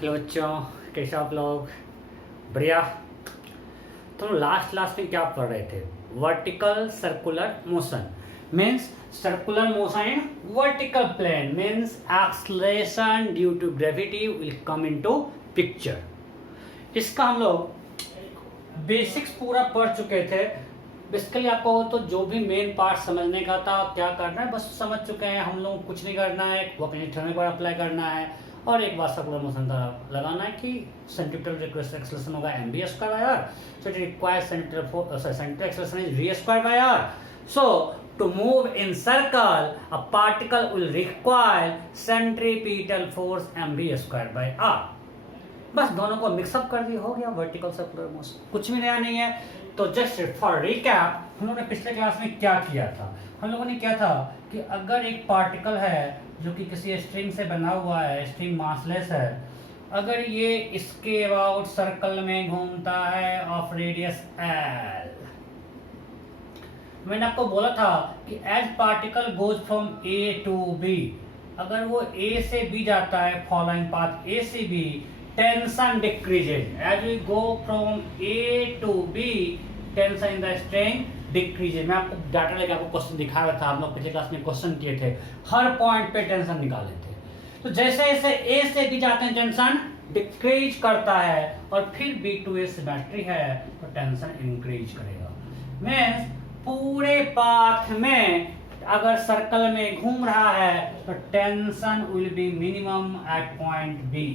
Hello बच्चों, कैसे आप लोग? बढ़िया। तुम लास्ट क्लास में क्या पढ़ रहे थे? Vertical circular motion means circular motion in vertical plane means acceleration due to gravity will come into picture. इसका हम लोग बेसिक्स पूरा पढ़ चुके थे। बेसिकली आपको तो जो भी मेन पार्ट समझने का था क्या करना है बस समझ चुके हैं। हम लोग कुछ नहीं करना है, वो अपने थ्योरम पर अप्लाई करना है और एक बार सर्कुलर मोशन का लगाना है कि सेंट्रीपिटल एक्सेलरेशन होगा mv square by r, so it requires centripetal acceleration is v square by r। So to move in circle a particle will require centripetal force mv square by r। बस दोनों को mix up कर दिया, हो गया vertical circular motion. कुछ भी नया नहीं है। तो जस्ट फॉर रिकैप, हम लोगों ने पिछले क्लास में क्या किया था? हम लोगों ने क्या था कि अगर एक पार्टिकल है जो कि किसी स्ट्रिंग से बना हुआ है, स्ट्रिंग मासलेस है, अगर ये इसके अबाउट सर्कल में घूमता है ऑफ रेडियस एल, मैंने आपको बोला था कि as particle goes from A to B, अगर वो ए से बी जाता है फॉलोइंग पाथ ए से B, tension decreases as we go from A to B, tension in the string decreases. मैं आपको डाटा लेके आपको क्वेश्चन दिखा रहा था, हम लोग पिछले क्लास में क्वेश्चन किए थे, हर पॉइंट पे टेंशन निकाले थे। तो जैसे जैसे ए से बी जाते हैं टेंशन डिक्रीज करता है और फिर बी टू ए सिमेट्री है तो टेंशन इंक्रीज करेगा। मींस पूरे पाथ में अगर सर्कल में घूम रहा है तो tension will be minimum at point B,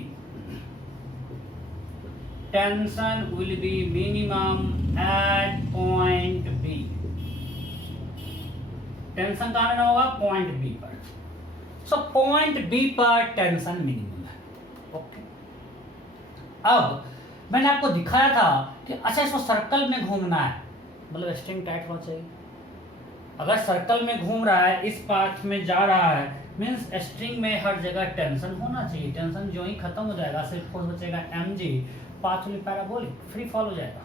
tension will be minimum at point B. Tension कहां रहना होगा? पॉइंट बी पर। सो पॉइंट बी पर टेंशन मिनिमम है। ओके, अब मैंने आपको दिखाया था कि अच्छा इसको सर्कल में घूमना है, मतलब स्ट्रिंग टाइट होना चाहिए। अगर सर्कल में घूम रहा है, इस पाथ में जा रहा है, मींस स्ट्रिंग में हर जगह टेंशन होना चाहिए। टेंशन जो ही खत्म हो जाएगा सिर्फ फोर्स बचेगा mg, path will parabolic, free fall हो जाएगा।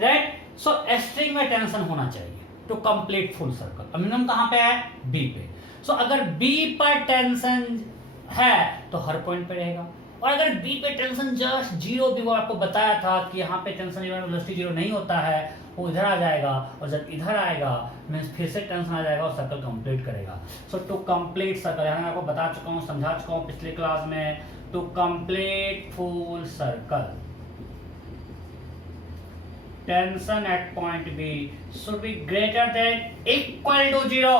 राइट? सो स्ट्रिंग में टेंशन होना चाहिए टू कंप्लीट फुल सर्कल। अब मिनिमम कहां पे है? बी पे। सो अगर बी पर टेंशन है तो हर पॉइंट पे रहेगा, और अगर बी पे टेंशन जस्ट जीरो भी, वो आपको बताया था कि यहाँ पे टेंशन वेलोसिटी जीरो नहीं होता है, वो इधर आ जाएगा, और जब इधर आएगा मीन्स फिर से टेंशन आ जाएगा और सर्कल कंप्लीट करेगा। सो टू कंप्लीट सर्कल, यहाँ आपको बता चुका हूँ, समझा चुका हूँ पिछले क्लास में, to complete full circle tension at point B should be greater than equal to zero.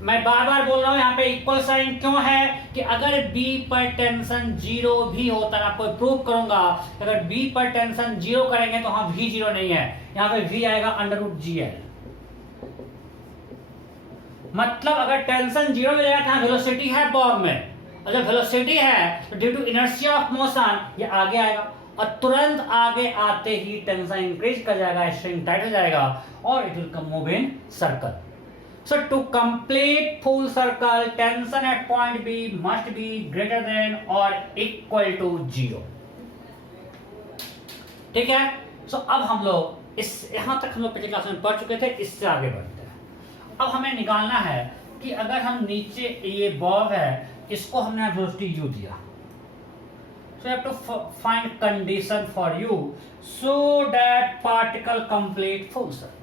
मैं बार बार बोल रहा हूं यहाँ पे इक्वल साइन क्यों है कि अगर B पर टेंशन जीरो भी होता है, आपको प्रूव करूंगा, अगर B पर टेंशन जीरो करेंगे तो हाँ V जीरो नहीं है, यहाँ पे V आएगा √GL। मतलब अगर टेंशन जीरो मिल जाएगा तो वेलोसिटी है बॉब में, और जब वेलोसिटी है तो due to inertia of motion ये आगे आएगा, और तुरंत आगे आते ही टेंशन इंक्रीज कर जाएगा, स्ट्रिंग टाइट हो जाएगा और it will come move in circle. So to complete full circle, tension at point B must be greater than or equal to 0. ठीक है? So अब हम लोग इस यहां तक हम लोग पिछले क्लास में पढ़ चुके थे, इससे आगे बढ़ते हैं। अब हमें निकालना है कि अगर हम नीचे ये बॉब है, इसको हमने वेलोसिटी u दिया, so you have to find condition for u so that particle complete full circle।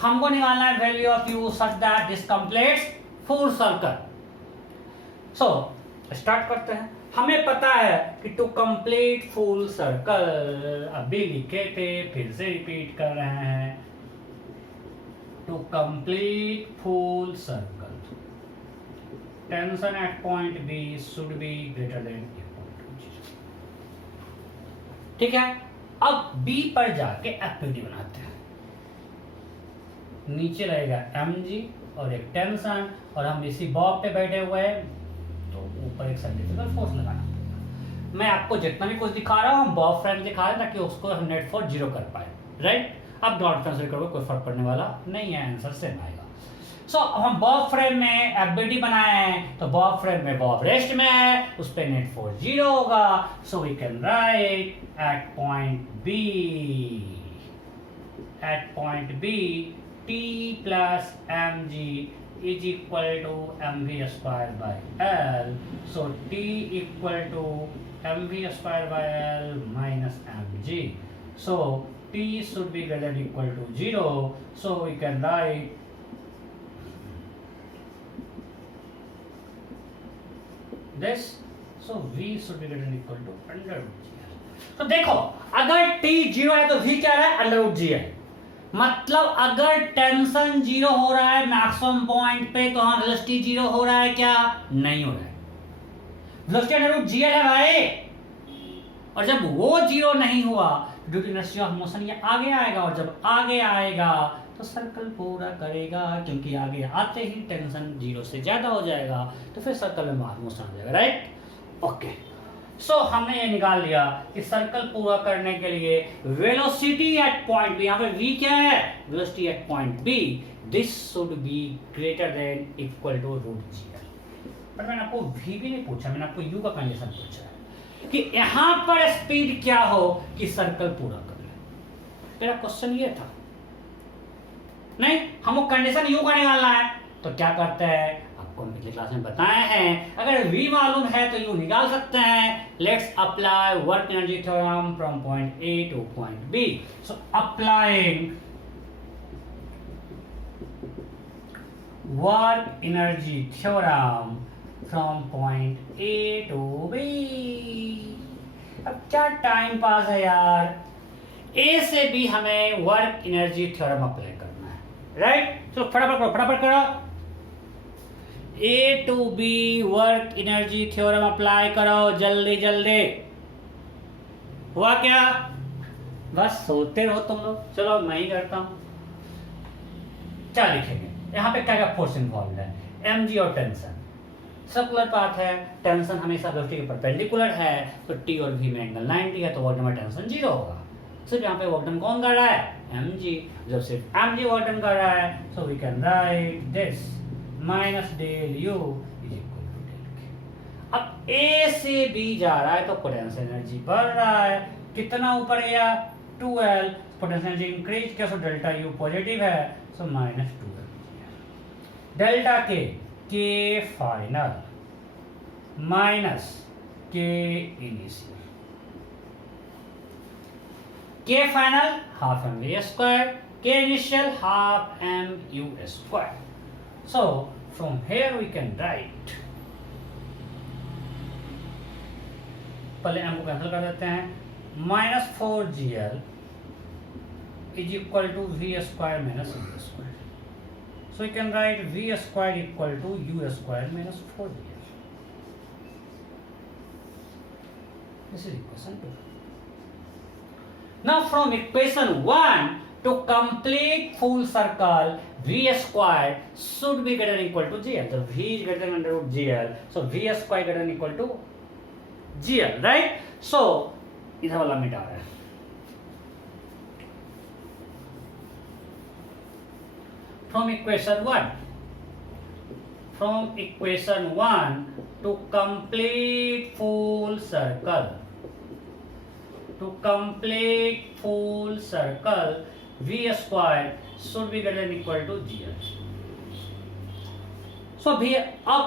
हमको निकालना है value of u such that this completes full circle. So start करते हैं। हमें पता है कि टू कंप्लीट फुल सर्कल, अभी लिखे थे फिर से रिपीट कर रहे हैं, to complete full circle tension at point B should be greater than equal to 0। ठीक है? अब बी पर जाके एक्टिविटी बनाते हैं। नीचे रहेगा mg और एक टेंशन, और हम इसी बॉब पे बैठे हुए हैं तो ऊपर एक सेंट्रीफ्यूगल फोर्स लगाना पड़ेगा। मैं आपको जितना भी कुछ दिखा रहा हूँ बॉब फ्रेम दिखा रहा है ताकि उसको हम नेट फोर्स जीरो कर पाए। राइट? अब डॉट ट्रांसफर करोगे कोई फर्क पड़ने वाला नहीं है, आंसर सेम आएगा। सो हम बॉब फ्रेम में एफबीडी बनाए हैं, तो बॉब फ्रेम में बॉब रेस्ट में है, उस पर नेट फोर्स जीरो होगा। So we can write at point B T plus mg is equal to mv square by l. So T equal to mv square by l minus mg. So T should be greater than equal to 0. So we can write this. So V should be greater than equal to under root g. तो देखो अगर T 0 है तो V क्या है? Under root जी है। मतलब अगर टेंशन 0 हो रहा है मैक्सिमम पॉइंट पे तो हाँ वेलोसिटी 0 हो रहा है क्या? नहीं हो रहा है। वेलोसिटी अंडर रूट जी है भाई। और जब वो 0 नहीं हुआ due to inertia of motion ये आगे आएगा, और जब आगे आएगा तो सर्कल पूरा करेगा, क्योंकि आगे आते ही टेंशन 0 से ज्यादा हो जाएगा तो फिर सर्कल में मास मोशन आ जाएगा, राइट? ओके, सो हमने ये निकाल लिया कि सर्कल पूरा करने के लिए वेलोसिटी एट पॉइंट बी, यहाँ पे v क्या है? Velocity at point B, this should be greater than equal to root G. पर मैंने आपको v भी नहीं पूछा, मैंने आपको u का कंडीशन पूछा है कि यहां पर स्पीड क्या हो कि सर्कल पूरा कर ले। तेरा क्वेश्चन ये था नहीं, हमको कंडीशन u का निकालना है। तो क्या करते हैं, आपको पिछले क्लास में बताए हैं, अगर v मालूम है तो u निकाल सकते हैं। Let's apply work energy theorem from point A to point B। So applying work energy theorem from point A to B। अब क्या टाइम पास है यार, A से B हमें वर्क एनर्जी थ्योरम अप्लाई करना है, राइट? तो फटाफट करो। A to B work energy theorem apply करो, जल्दी जल्दी। हुआ क्या? बस सोते रहो तुम लोग। चलो मैं ही करता हूं। क्या लिखेंगे यहाँ पे? क्या क्या फोर्स इन्वॉल्व है? mg और टेंशन। सर्कुलर पाथ है, टेंशन हमेशा वेलोसिटी के परपेंडिकुलर है, तो T और V में एंगल 90 है, तो वर्क डन टेंशन 0 होगा। सिर्फ यहाँ पे वर्क डन कौन कर रहा है? mg। जब सिर्फ mg वर्क डन कर रहा है, so we can write this minus del u is equal to del k। अब A से B जा रहा है तो पोटेंशियल एनर्जी बढ़ रहा है। कितना ऊपर गया? 2L। पोटेंशियल एनर्जी इंक्रीज किया, सो डेल्टा U पॉजिटिव है, so minus 2L। Delta K final minus K initial. K final half mv square, K initial half mu square. So from here we can write, पहले m को cancel कर देते हैं, minus 4gl is equal to v square minus u square. So you can write v square equal to u square minus 4gl. This is equation 2. Now from equation 1 to complete full circle, v square should be greater than equal to gl. So v is greater than under root gl. So v square greater than equal to gl, right? So इधर वाला मिटा रहा है। From equation 1 to complete full circle, v square should be greater than equal to gl. So v अब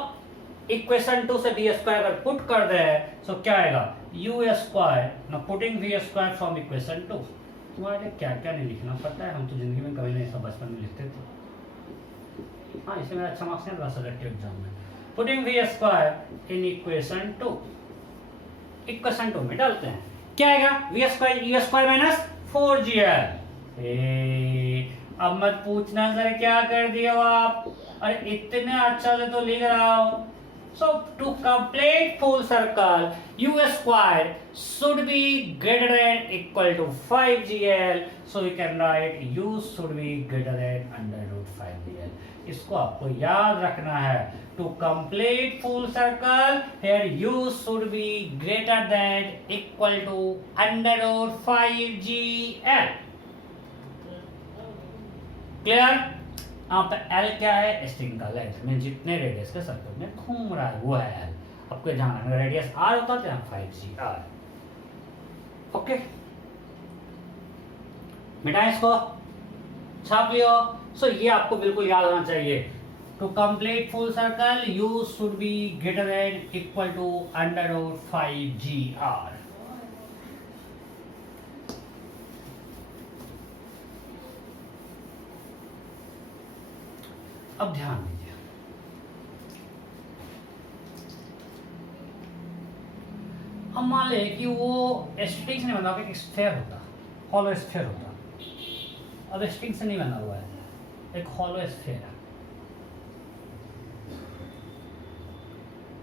equation 2 से v square अगर put कर दे तो क्या आएगा? u square. ना putting v square from equation 2। तुम्हारे क्या क्या नहीं लिखना पता है, हम तो जिंदगी में कभी नहीं, सब बचपन में लिखते थे। हाँ, इसमें मेरा अच्छा मार्क्स नहीं आता सेलेक्टिव एग्जाम में। Putting v square in equation 2, equation 2 में डालते हैं, क्या आएगा? v square u square minus 4gl। अब मत पूछना सर क्या कर दिया हो आप, अरे इतने अच्छा से तो लिख रहा हूं। So to complete full circle, u square should be greater than equal to 5gl. So we can write u should be greater than under root 5gl. इसको आपको याद रखना है। To complete full circle, here u should be greater than equal to under root 5gl. Clear? यहाँ पे L क्या है? String का लेंथ में जितने रेडियस के सर्कल में घूम रहा है वो है L। आपको ध्यान रखना, रेडियस R होता है तो 5gr। ओके, मिटाएं इसको, छाप लियो। सो ये आपको बिल्कुल याद होना चाहिए। To complete full circle, u should be greater than equal to under root 5gr. अब ध्यान दीजिए, अब मान ले कि वो स्ट्रिंग से नहीं बना हुआ, एक स्फीयर होता, हॉलो स्फीयर होता। अब स्ट्रिंग से नहीं बना हुआ है, एक हॉलो स्फीयर है,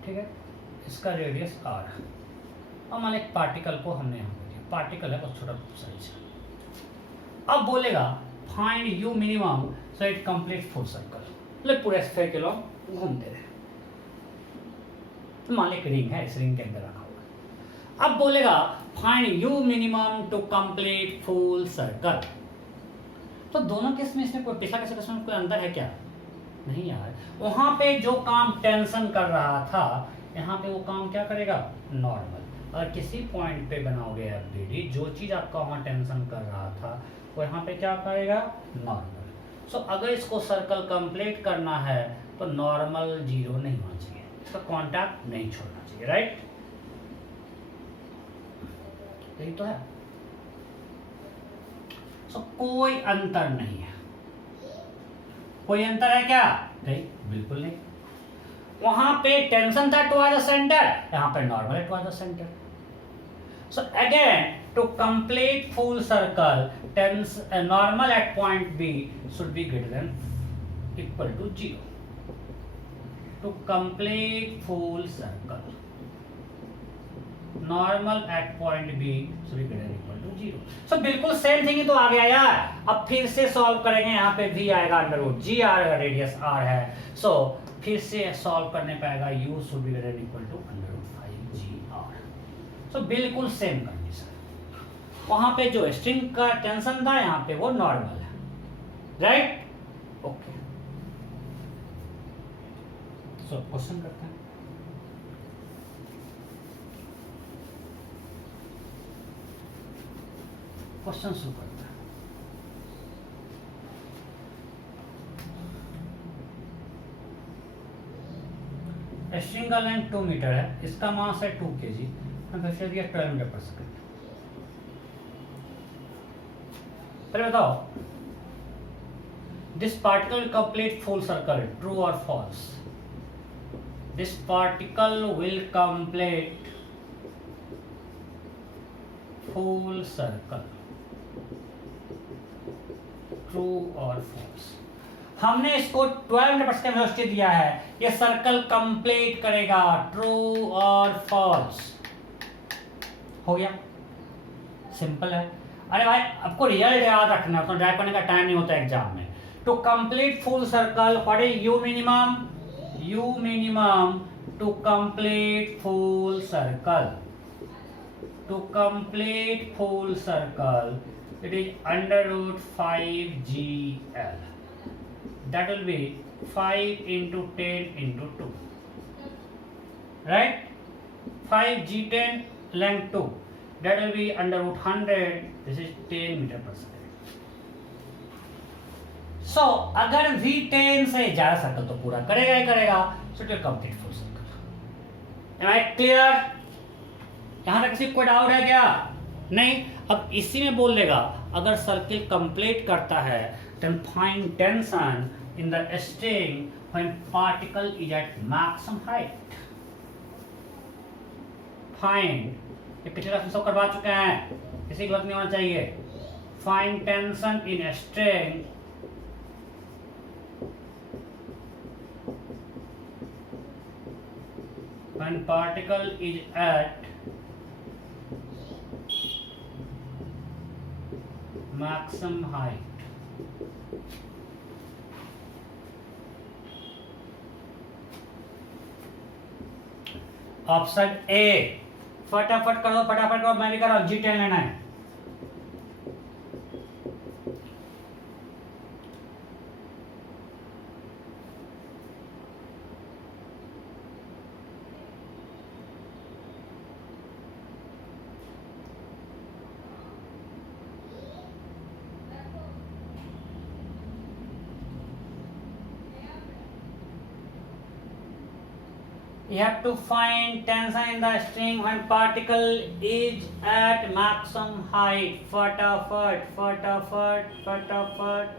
ठीक है, इसका रेडियस r। अब मान एक पार्टिकल को हमने यहाँ पे दिया, पार्टिकल है बहुत छोटा साइज। अब बोलेगा find u minimum so it complete full circle, मतलब पूरे स्फीयर के लोग घूमते रहे। तो मान एक रिंग है, इस रिंग के अंदर रखा हुआ है। अब बोलेगा find u minimum to complete full circle. तो दोनों केस में इसमें कोई पिछला केस में कोई अंतर है क्या? नहीं यार, वहां पे जो काम टेंशन कर रहा था, यहाँ पे वो काम क्या करेगा? नॉर्मल। अगर किसी पॉइंट पे बनाओगे एफबीडी, जो चीज आपका वहां टेंशन कर रहा था वो यहाँ पे क्या करेगा? नॉर्मल। सो अगर इसको सर्कल कंप्लीट करना है तो नॉर्मल जीरो नहीं होना चाहिए, इसका कॉन्टैक्ट नहीं छोड़ना चाहिए, राइट? यही तो है। सो कोई अंतर नहीं है। कोई अंतर है क्या? नहीं, बिल्कुल नहीं। वहां पे टेंशन था टुवर्ड द सेंटर, यहाँ पे नॉर्मल है toward the centre. So again to complete full circle, normal at point B should be greater than equal to 0। To complete full circle, normal at point B should be greater than equal to 0। So बिल्कुल same thing he तो आ गया यार। अब फिर से solve करेंगे, यहाँ पे v आएगा अंडर रूट g आएगा, रेडियस r है। सो फिर से सॉल्व करने पाएगा u should be greater than equal to under root 5gr। So बिल्कुल सेम कंडीशन। वहां पे जो स्ट्रिंग का टेंशन था, यहाँ पे वो नॉर्मल है, राइट? ओके, सो क्वेश्चन करते हैं। क्वेश्चन शुरू करते हैं। स्ट्रिंग का लेंथ 2 मीटर है, इसका मास है 2 kg, मैं फिर दिया 12 मीटर पर सेकंड। पहले बताओ, this particle will complete full circle, true और false? This particle will complete full circle, true और फॉल्स? हमने इसको 12 मीटर पर सेकंड वेलोसिटी दिया है, ये सर्कल कंप्लीट करेगा, ट्रू और फॉल्स। हो गया, सिंपल है। अरे भाई, आपको रिजल्ट याद रखना है, तो ड्राइव करने का टाइम नहीं होता एग्जाम में। To complete full circle, what is u minimum? U minimum to complete full circle, to complete full circle, it is under root 5gl. That will be 5 into 10 into 2, right? 5g10 length 2, that will be under root 100. This is 10 meter per second. So अगर v10 से ज्यादा circle तो पूरा करेगा ही करेगा, so it will complete full circle. Am I clear? यहां तक किसी को डाउट है क्या? नहीं। अब इसी में बोल देगा, अगर सर्किल कंप्लीट करता है, then find tension in the string when particle is at maximum height. Find, ये पिछले क्लास में सब करवा चुके हैं, किसी गलत नहीं होना चाहिए। Find tension in a string when particle is at maximum height. Option A, फटाफट करो, फटाफट करो, मैं भी कर रहा हूं, G10 लेना है। You have to find tension in the string when particle is at maximum height. फटाफट फटाफट फटाफट.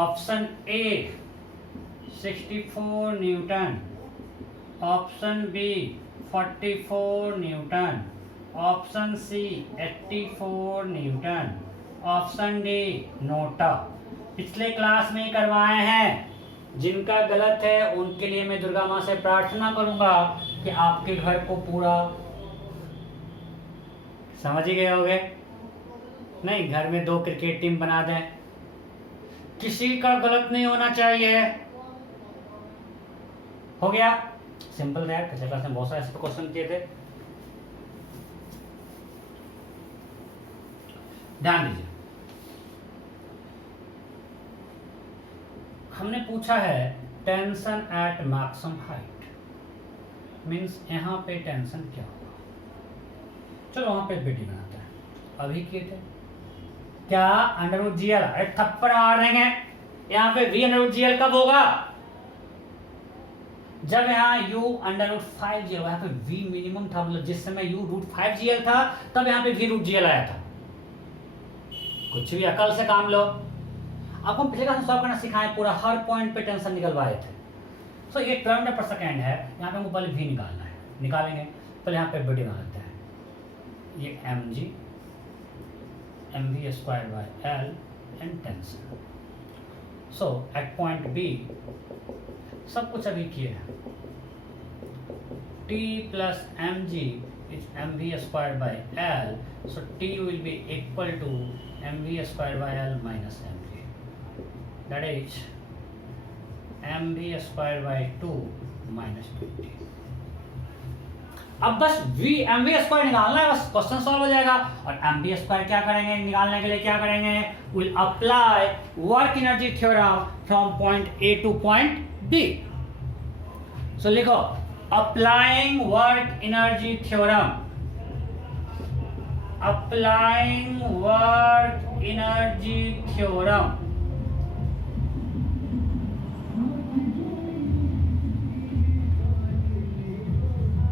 Option A 64 newton, option B 44 newton, option C 84 newton, option D NOTA. पिछले क्लास में करवाए हैं. जिनका गलत है उनके लिए मैं दुर्गा माँ से प्रार्थना करूंगा कि आपके घर को पूरा समझ ही गए होंगे. नहीं, घर में 2 क्रिकेट टीम बना दें. किसी का गलत नहीं होना चाहिए. हो गया. सिंपल था. पिछले क्लास में बहुत सारे ऐसे क्वेश्चन किए थे. ध्यान दीजिए. हमने पूछा है tension eight maximum height, means यहां पे टेंशन क्या होगा. चलो वहां पे बीडी बनाते हैं. अभी किए थे क्या अंडर जी एल. अरे थप्पड़ मार देंगे. यहाँ पे v अंडर जी एल कब होगा? जब यहाँ u under root 5 g l. यहाँ पे v मिनिमम था, मतलब जिस समय u रूट 5 जी एल था तब यहाँ पे v रूट जी एल आया था. कुछ भी अकल से काम लो. आपको पिछले क्लास में सॉल्व करना सिखाए, पूरा हर पॉइंट पे टेंशन निकलवाए थे. सो ये 12 मीटर पर सेकेंड है. यहाँ पे हमको पहले v निकालना है. निकालेंगे पहले यहाँ पे बीडी बना लेते हैं. ये mg mv square by L and tension. So at point B सब कुछ अभी किए हैं. T plus mg is mv square by L. So T will be equal to mv square by L minus mv. That is mv square by 2 minus 20. अब बस v mv square निकालना है, बस क्वेश्चन सॉल्व हो जाएगा. और mv square क्या करेंगे निकालने के लिए? क्या करेंगे? Will apply work energy theorem from point A to point B. So लिखो applying work energy theorem. Applying work energy theorem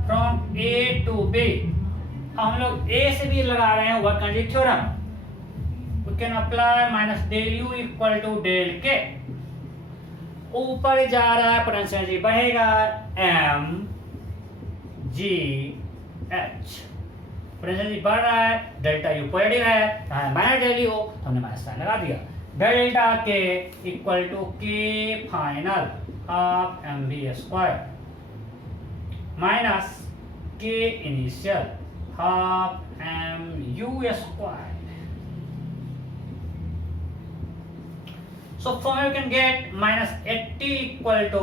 from A to B. हम लोग ए से भी लगा रहे हैं work energy theorem. We can apply minus del you equal to del K. ऊपर जा रहा है पोटेंशियल एनर्जी बढ़ेगा M G H. Potential energy बढ़ रहा है, डेल्टा यू पॉजिटिव है, माइनस डेल यू, तो हमने माइनस साइन लगा दिया. Delta K equal to K final half M B square minus K initial half M you square. So from here you can get minus 80 equal to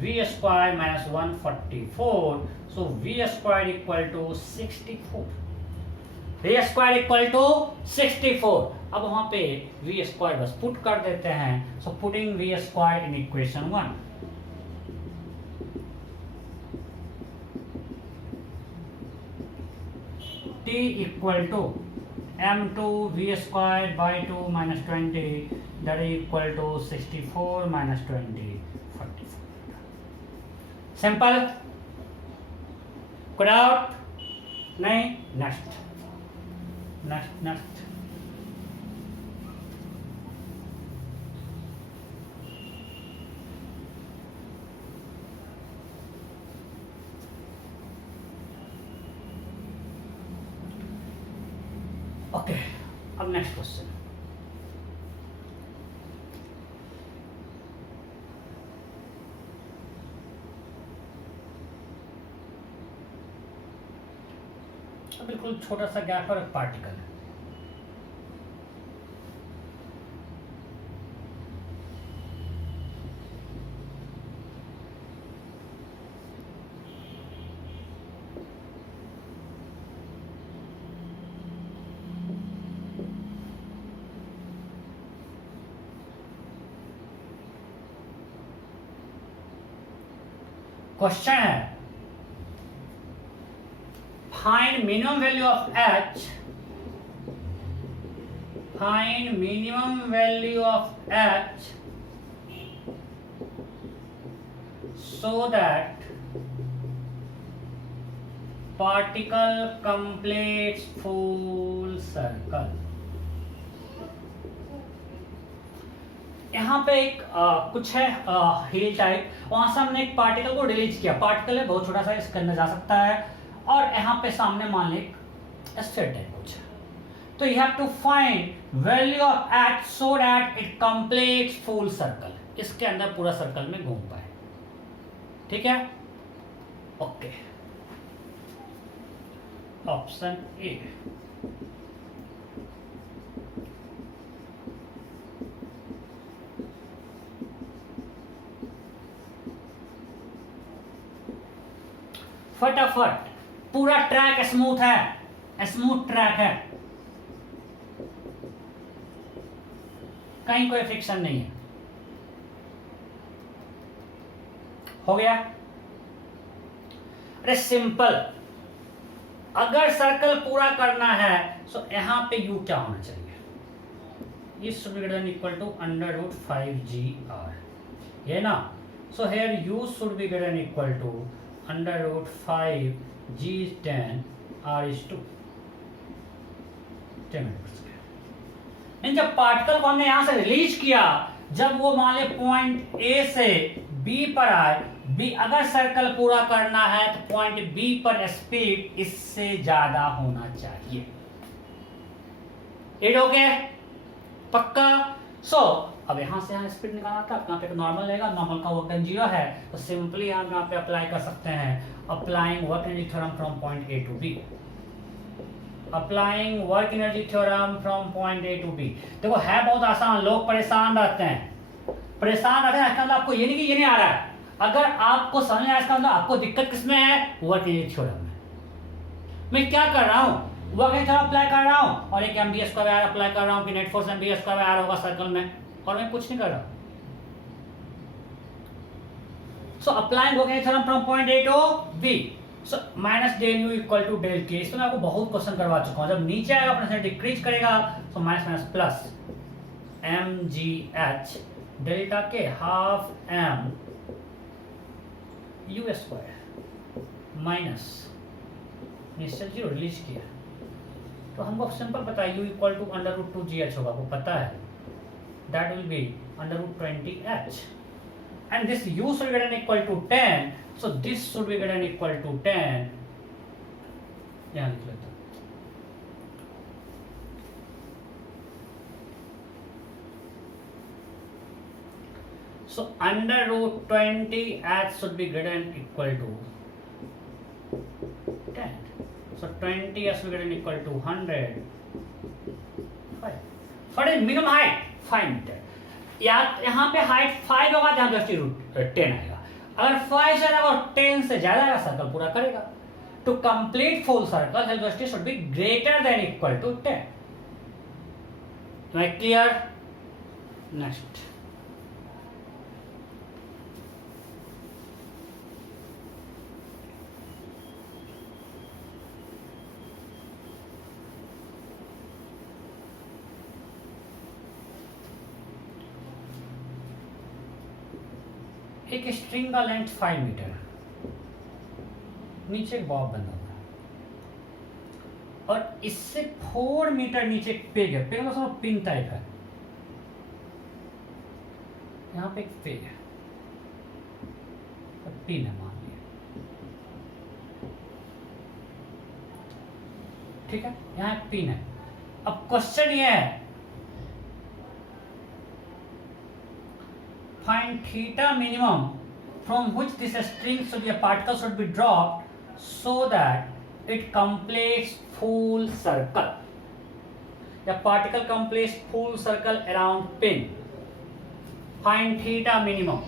v square minus 144. So v square equal to 64. v square equal to 64. अब वहां पे v square बस put कर देते हैं. So putting v square in equation 1. t equal to m2 v square by 2 minus 20, that is equal to 64 minus 20, 44. Simple. Good out. नहीं. Next. Okay. अब next question. बिल्कुल छोटा सा गैप और एक पार्टिकल है. क्वेश्चन है find minimum value of H, find minimum value of h so that particle completes full circle. यहाँ पे एक कुछ है हिल टाइप, वहां से हमने एक पार्टिकल को रिलीज किया। पार्टिकल है बहुत छोटा सा, इसके अंदर जा सकता है, और यहाँ पे सामने मान ली एक स्फीयर टाइप कुछ। तो you have to find value of h so that it completes full circle, इसके अंदर पूरा सर्कल में घूम पाए। ठीक है, ओके। Option A. फटाफट, पूरा ट्रैक स्मूथ है, स्मूथ ट्रैक है, कहीं कोई फ्रिक्शन नहीं है। हो गया? अरे सिंपल, अगर सर्कल पूरा करना है तो यहां पे u क्या होना चाहिए? Is should be greater than equal to √5gr, ये ना। So here u should be greater than equal to √5g10 r/2 10। जब पार्टिकल को हमने यहां से रिलीज किया, जब वो मान ले पॉइंट ए से बी पर आए, बी अगर सर्कल पूरा करना है तो पॉइंट बी पर स्पीड इससे ज्यादा होना चाहिए। It okay? पक्का? सो अब यहां से यहां स्पीड निकालना था, यहाँ पे नॉर्मल रहेगा, नॉर्मल का वर्क डन 0 है, तो सिंपली हम यहाँ पे अप्लाई कर सकते हैं applying work energy theorem from point A to B. Applying work energy theorem from point A to B. देखो है बहुत आसान, लोग परेशान रहते हैं, परेशान रहते हैं। इसका मतलब आपको ये नहीं कि ये नहीं आ रहा है, अगर आपको समझ में आया इसका मतलब आपको दिक्कत किसमें है? वर्क एनर्जी थ्योरम में। मैं क्या कर रहा हूँ? वर्क एनर्जी थ्योरम अप्लाई कर रहा हूँ और एक mv² अप्लाई कर रहा हूँ कि नेट फोर्स mv² होगा सर्कल में, और मैं कुछ नहीं कर रहा। So applying work energy theorem from point A to B, so minus del you equal to del k. इसमें मैं आपको बहुत क्वेश्चन करवा चुका हूँ। जब नीचे आएगा अपने से डिक्रीज करेगा, तो minus minus plus mgh delta K half m u² minus निश्चल 0 रिलीज किया, तो हमको सिंपल पता है u इक्वल टू √2gh होगा, आपको पता है, that will B √20h, and this u should be greater than equal to 10, so this should be greater than equal to 10। यहाँ लिख लेता हूँ। So √20h should be greater than equal to 10. So 20 has to be greater than equal to 100. Fine. What is minimum height? Find it. यहाँ पे height 5 होगा, जहाँ पे √10 आएगा। अगर 5 से ज्यादा और 10 से ज्यादा आएगा, सर्कल पूरा करेगा। To complete full circle velocity should be greater than equal to 10। Clear? Next, एक स्ट्रिंग का लेंथ 5 मीटर, नीचे एक बॉब बंधा हुआ है, और इससे 4 मीटर नीचे एक पेग है। पेग मतलब पिन टाइप है, यहाँ पे एक पेग है, पिन है मान लिया, ठीक है, यहाँ एक पिन है। अब क्वेश्चन ये है, find theta minimum from which this string should be a particle should be dropped so that it completes full circle. The particle completes full circle around pin. Find theta minimum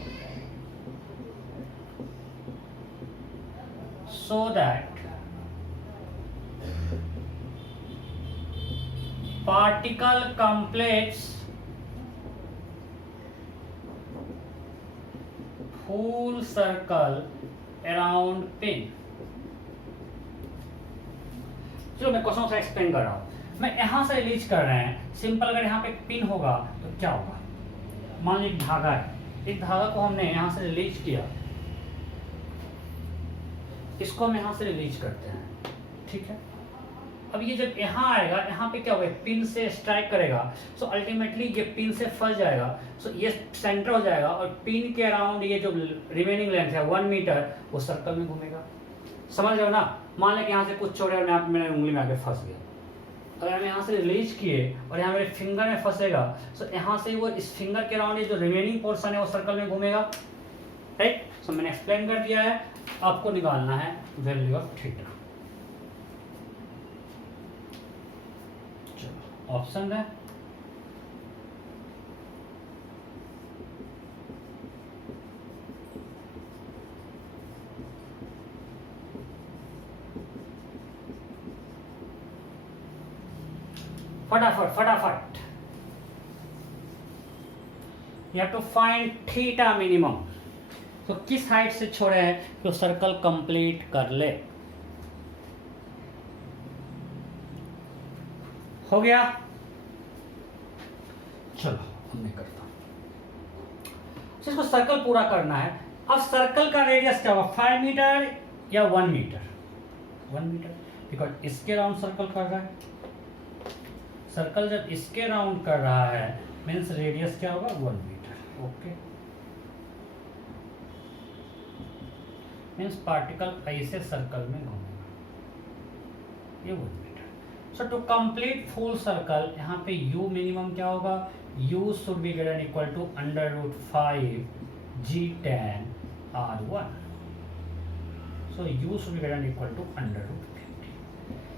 so that particle completes full circle around pin. चलो मैं question से explain कर रहा हूँ। मैं यहां से release कर रहे हैं, सिंपल अगर यहाँ पे पिन होगा तो क्या होगा, मान लीजिए धागा है, इस धागा को हमने यहां से रिलीज किया, इसको हम यहां से रिलीज करते हैं, ठीक है। अब ये जब यहाँ आएगा, यहाँ पे क्या होगा, पिन से स्ट्राइक करेगा, सो अल्टीमेटली ये पिन से फंस जाएगा, सो ये सेंटर हो जाएगा और पिन के अराउंड ये जो रिमेनिंग लेंथ है 1 मीटर वो सर्कल में घूमेगा। समझ रहे हो ना। मान लें कि यहाँ से कुछ छोड़े और मेरे उंगली में आके फंस गया, अगर हम यहाँ से रिलीज किए और यहाँ मेरे फिंगर में फंसेगा, सो यहाँ से वो इस फिंगर के अराउंड ये जो रिमेनिंग पोर्शन है वो सर्कल में घूमेगा, राइट। सो मैंने एक्सप्लेन कर दिया है, आपको निकालना है वैल्यू ऑफ थीटा। ऑप्शन है फटाफट you have to find theta minimum. तो किस हाइट से छोड़े हैं तो सर्कल कंप्लीट कर ले। हो गया, चलो अब मैं करता हूं। इसको सर्कल पूरा करना है। अब सर्कल का रेडियस क्या होगा, 5 मीटर या 1 मीटर, 1 मीटर, बिकॉज इसके राउंड सर्कल कर रहा है। सर्कल जब इसके राउंड कर रहा है मीन्स रेडियस क्या होगा, 1 मीटर। ओके, मीन्स पार्टिकल ऐसे सर्कल में घूमेगा, ये 1 metre. So to complete full circle यहाँ पे u मिनिमम क्या होगा, u should be greater equal to √5 g tan r1। So u should be greater equal to √50।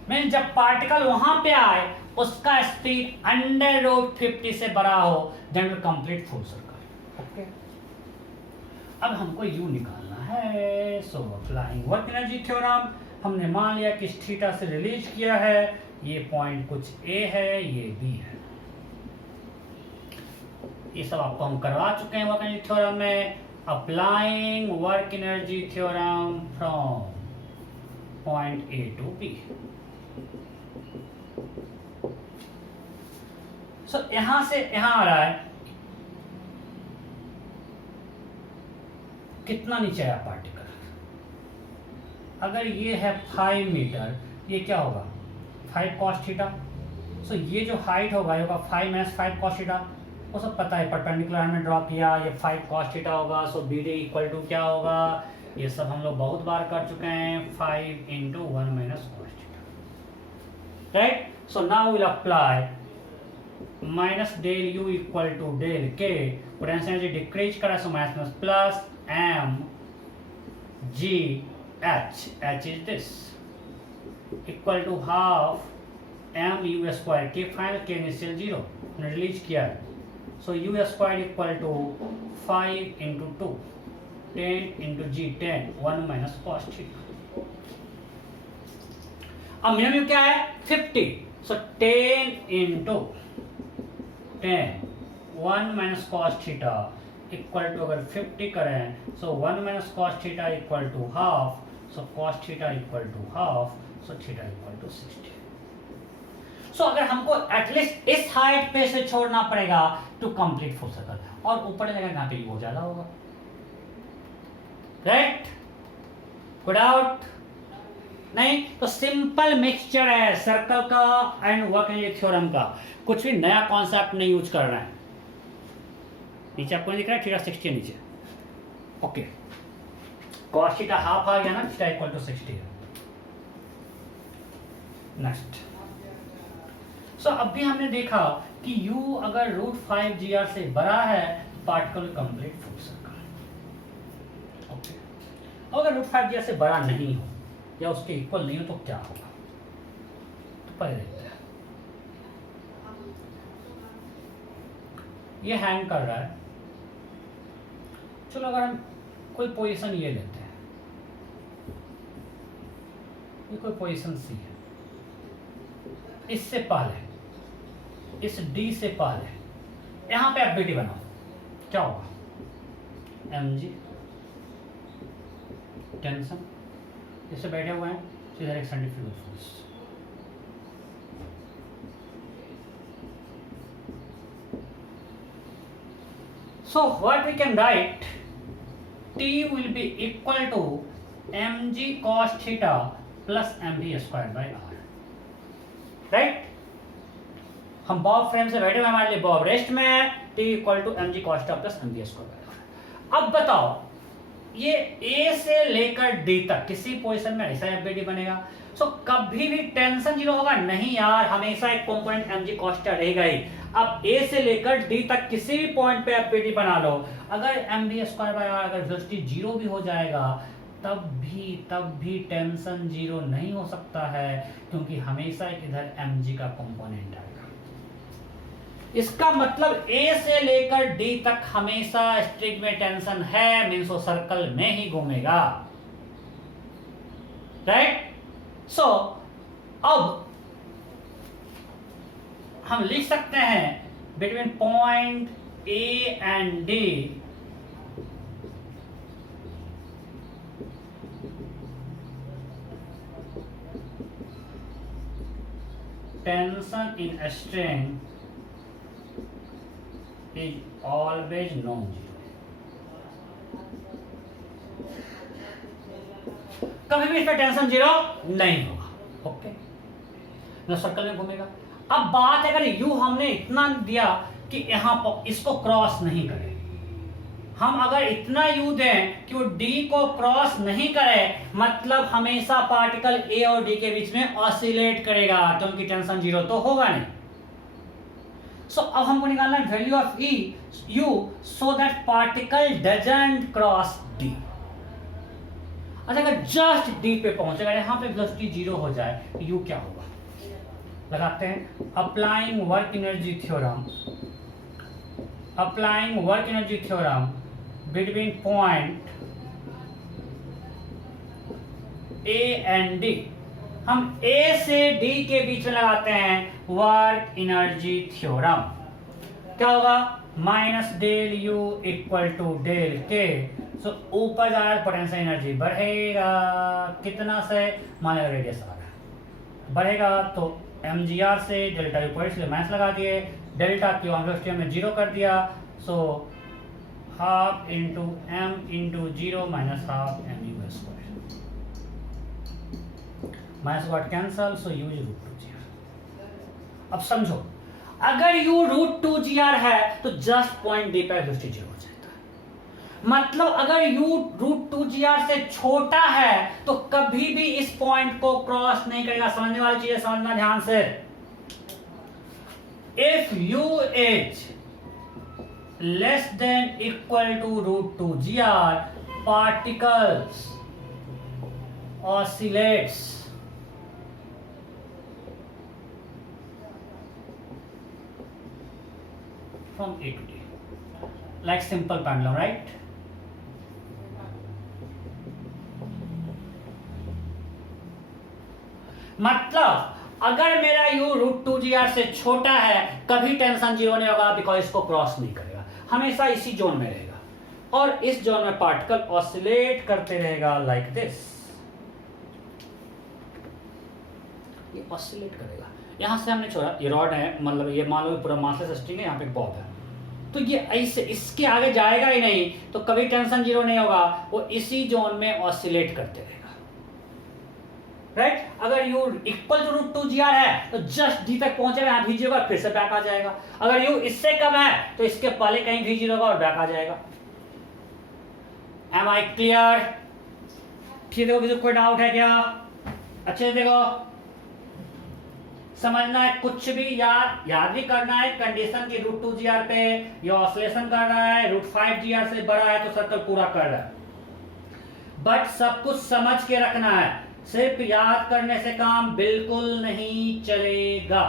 Means जब पार्टिकल वहां पे आए उसका स्पीड √50 से बड़ा हो then will complete full circle. Okay, अब हमको u निकालना है। So applying work energy theorem, हमने मान लिया कि थीटा से रिलीज किया है, ये पॉइंट कुछ a है, ये b है, ये सब आपको हम करवा चुके हैं वर्क एनर्जी थ्योरम में। Applying work energy theorem from point a to b। सो यहां से यहां आ रहा है, कितना नीचे आया पार्टिकल, अगर ये है 5 मीटर, ये क्या होगा 5 cos थीटा। सो ये जो हाइट होगा ये होगा 5 - 5 cos थीटा, वो सब पता है, परपेंडिकुलर में ड्रॉ किया, ये 5 cos थीटा होगा। सो BD इक्वल टू क्या होगा, ये सब हम लोग बहुत बार कर चुके हैं, 5 × 1 - cos theta, right. So now will apply -del u equal to del k, potential energy decrease करा, so minus plus m g h is this equal to half m u square, k final, k initial 0 हमने release किया है। So u square equal to 5 × 2 10 × g 10 1 - cos theta. अब minimum क्या है 50, so 10 × 10 1 - cos theta equal to, अगर 50 करें so 1 - cos theta equal to half, so cos theta equal to half, so theta equal to 60। So अगर हमको at least इस height पे से छोड़ना पड़ेगा टू कंप्लीट फुल सर्कल, और ऊपर जगह यहाँ पे वो ज्यादा होगा, राइट। गुड आउट नहीं तो सिंपल मिक्सचर है सर्कल का एंड वर्क एनर्जी थ्योरम का, कुछ भी नया कॉन्सेप्ट नहीं यूज कर रहे हैं। नीचे आपको नहीं दिख रहा है थीटा 60 है नीचे, ओके। cos थीटा हाफ आ गया ना, थीटा इक्वल टू 60 है। नेक्स्ट, सो अभी हमने देखा कि u अगर √5 gr से बड़ा है particle complete full circle, okay. अगर √5 gr से बड़ा नहीं हो या उसके इक्वल नहीं हो तो क्या होगा, तो पहले देखते हैं। ये हैंग कर रहा है, चलो अगर हम कोई पोजीशन ये लेते हैं, ये कोई पोजीशन सी है, इससे पहले इस D से पहले यहां पे FBD बनाओ, क्या होगा mg टेंशन, जैसे बैठे हुए हैं तो इधर एक centrifugal force, so what we can write, T will be equal to mg cos theta plus mv squared by r, right? हम बॉब फ्रेम से बैठे हुए, हमारे लिए बॉब रेस्ट में है, T equal to mg cos theta plus mv squared by r। अब बताओ ये A से लेकर D तक किसी पोजीशन में ऐसा एफबीडी बनेगा, सो कभी भी टेंशन जीरो होगा नहीं यार, हमेशा एक कंपोनेंट mg cos theta रहेगा ही। अब A से लेकर D तक किसी भी पॉइंट पे एफबीडी बना लो, अगर mv स्क्वायर बाय r अगर वेलोसिटी जीरो भी हो जाएगा तब भी टेंशन जीरो नहीं हो सकता है, क्योंकि हमेशा एक इधर mg का कंपोनेंट आएगा। इसका मतलब A से लेकर D तक हमेशा स्ट्रिंग में टेंशन है, मीन्स वो सर्कल में ही घूमेगा, राइट? सो अब हम लिख सकते हैं between point A and D tension in a string is always non-zero। कभी भी इसमें टेंशन जीरो नहीं होगा, ओके, ना सर्कल में घूमेगा। अब बात है, अगर यू हमने इतना दिया कि यहां पर इसको क्रॉस नहीं करे, हम अगर इतना यू दें कि वो डी को क्रॉस नहीं करे, मतलब हमेशा पार्टिकल ए और डी के बीच में ऑसिलेट करेगा, क्योंकि टेंशन जीरो तो होगा नहीं। सो अब हमको निकालना है value of E you so that particle doesn't cross D. अच्छा, अगर जस्ट डी पे पहुंचेगा, यहां पे वेलोसिटी जीरो हो जाए, यू क्या होगा? लगाते हैं applying work energy theorem, applying work energy theorem between point A and D. हम A से D के बीच में लगाते हैं वर्क एनर्जी थ्योरम। क्या होगा? Minus del you equal to del के। सो ऊपर जा रहा पोटेंशियल एनर्जी बढ़ेगा, कितना से? मान लो रेडियस आ रहा है, बढ़ेगा तो mgr से डेल्टा यू पॉइंट इसलिए माइनस लगा दिए, डेल्टा क्यू वेलोसिटी में जीरो कर दिया, so half into m into zero minus half M you square, minus got cancel, so u is root two g r. अब समझो, अगर u root two g r है तो जस्ट पॉइंट डी पर velocity zero हो जाता है। मतलब अगर u root two g r से छोटा है तो कभी भी इस पॉइंट को क्रॉस नहीं करेगा। समझने वाली चीजें समझना ध्यान से। If u is less than equal to root two g r, particles oscillates from A to D, like simple pendulum, right? मतलब अगर मेरा u root two g r से छोटा है, कभी टेंशन जीरो नहीं होगा, बिकॉज इसको क्रॉस नहीं करेगा, हमेशा इसी जोन में रहेगा, और इस जोन में पार्टिकल ऑसिलेट करते रहेगा लाइक दिस। ये ऑसिलेट करेगा। यहां से हमने छोड़ा, ये रॉड है, मतलब ये मान लो पूरा मासलेस स्ट्रिंग है, यहाँ पे एक बॉब है, तो ये ऐसे इसके आगे जाएगा ही नहीं, तो कभी टेंशन जीरो नहीं होगा, वो इसी जोन में ऑसिलेट करते रहेगा, राइट? अगर u equal to root two g r है तो जस्ट डी तक पहुंचेगा, यहाँ भी जीरो होगा, फिर से बैक आ जाएगा। अगर यू इससे कम है तो इसके पहले कहीं भी जीरो होगा और बैक आ जाएगा। Am I clear? ठीक है, किसी कोई डाउट है क्या? अच्छे से देखो, समझना है, कुछ भी याद भी करना है। कंडीशन की रूट टू जी आर पे ये ऑसिलेशन कर रहा है, रूट फाइव जी आर से बड़ा है तो सर्कल पूरा कर रहा है, बट सब कुछ समझ के रखना है, सिर्फ याद करने से काम बिल्कुल नहीं चलेगा।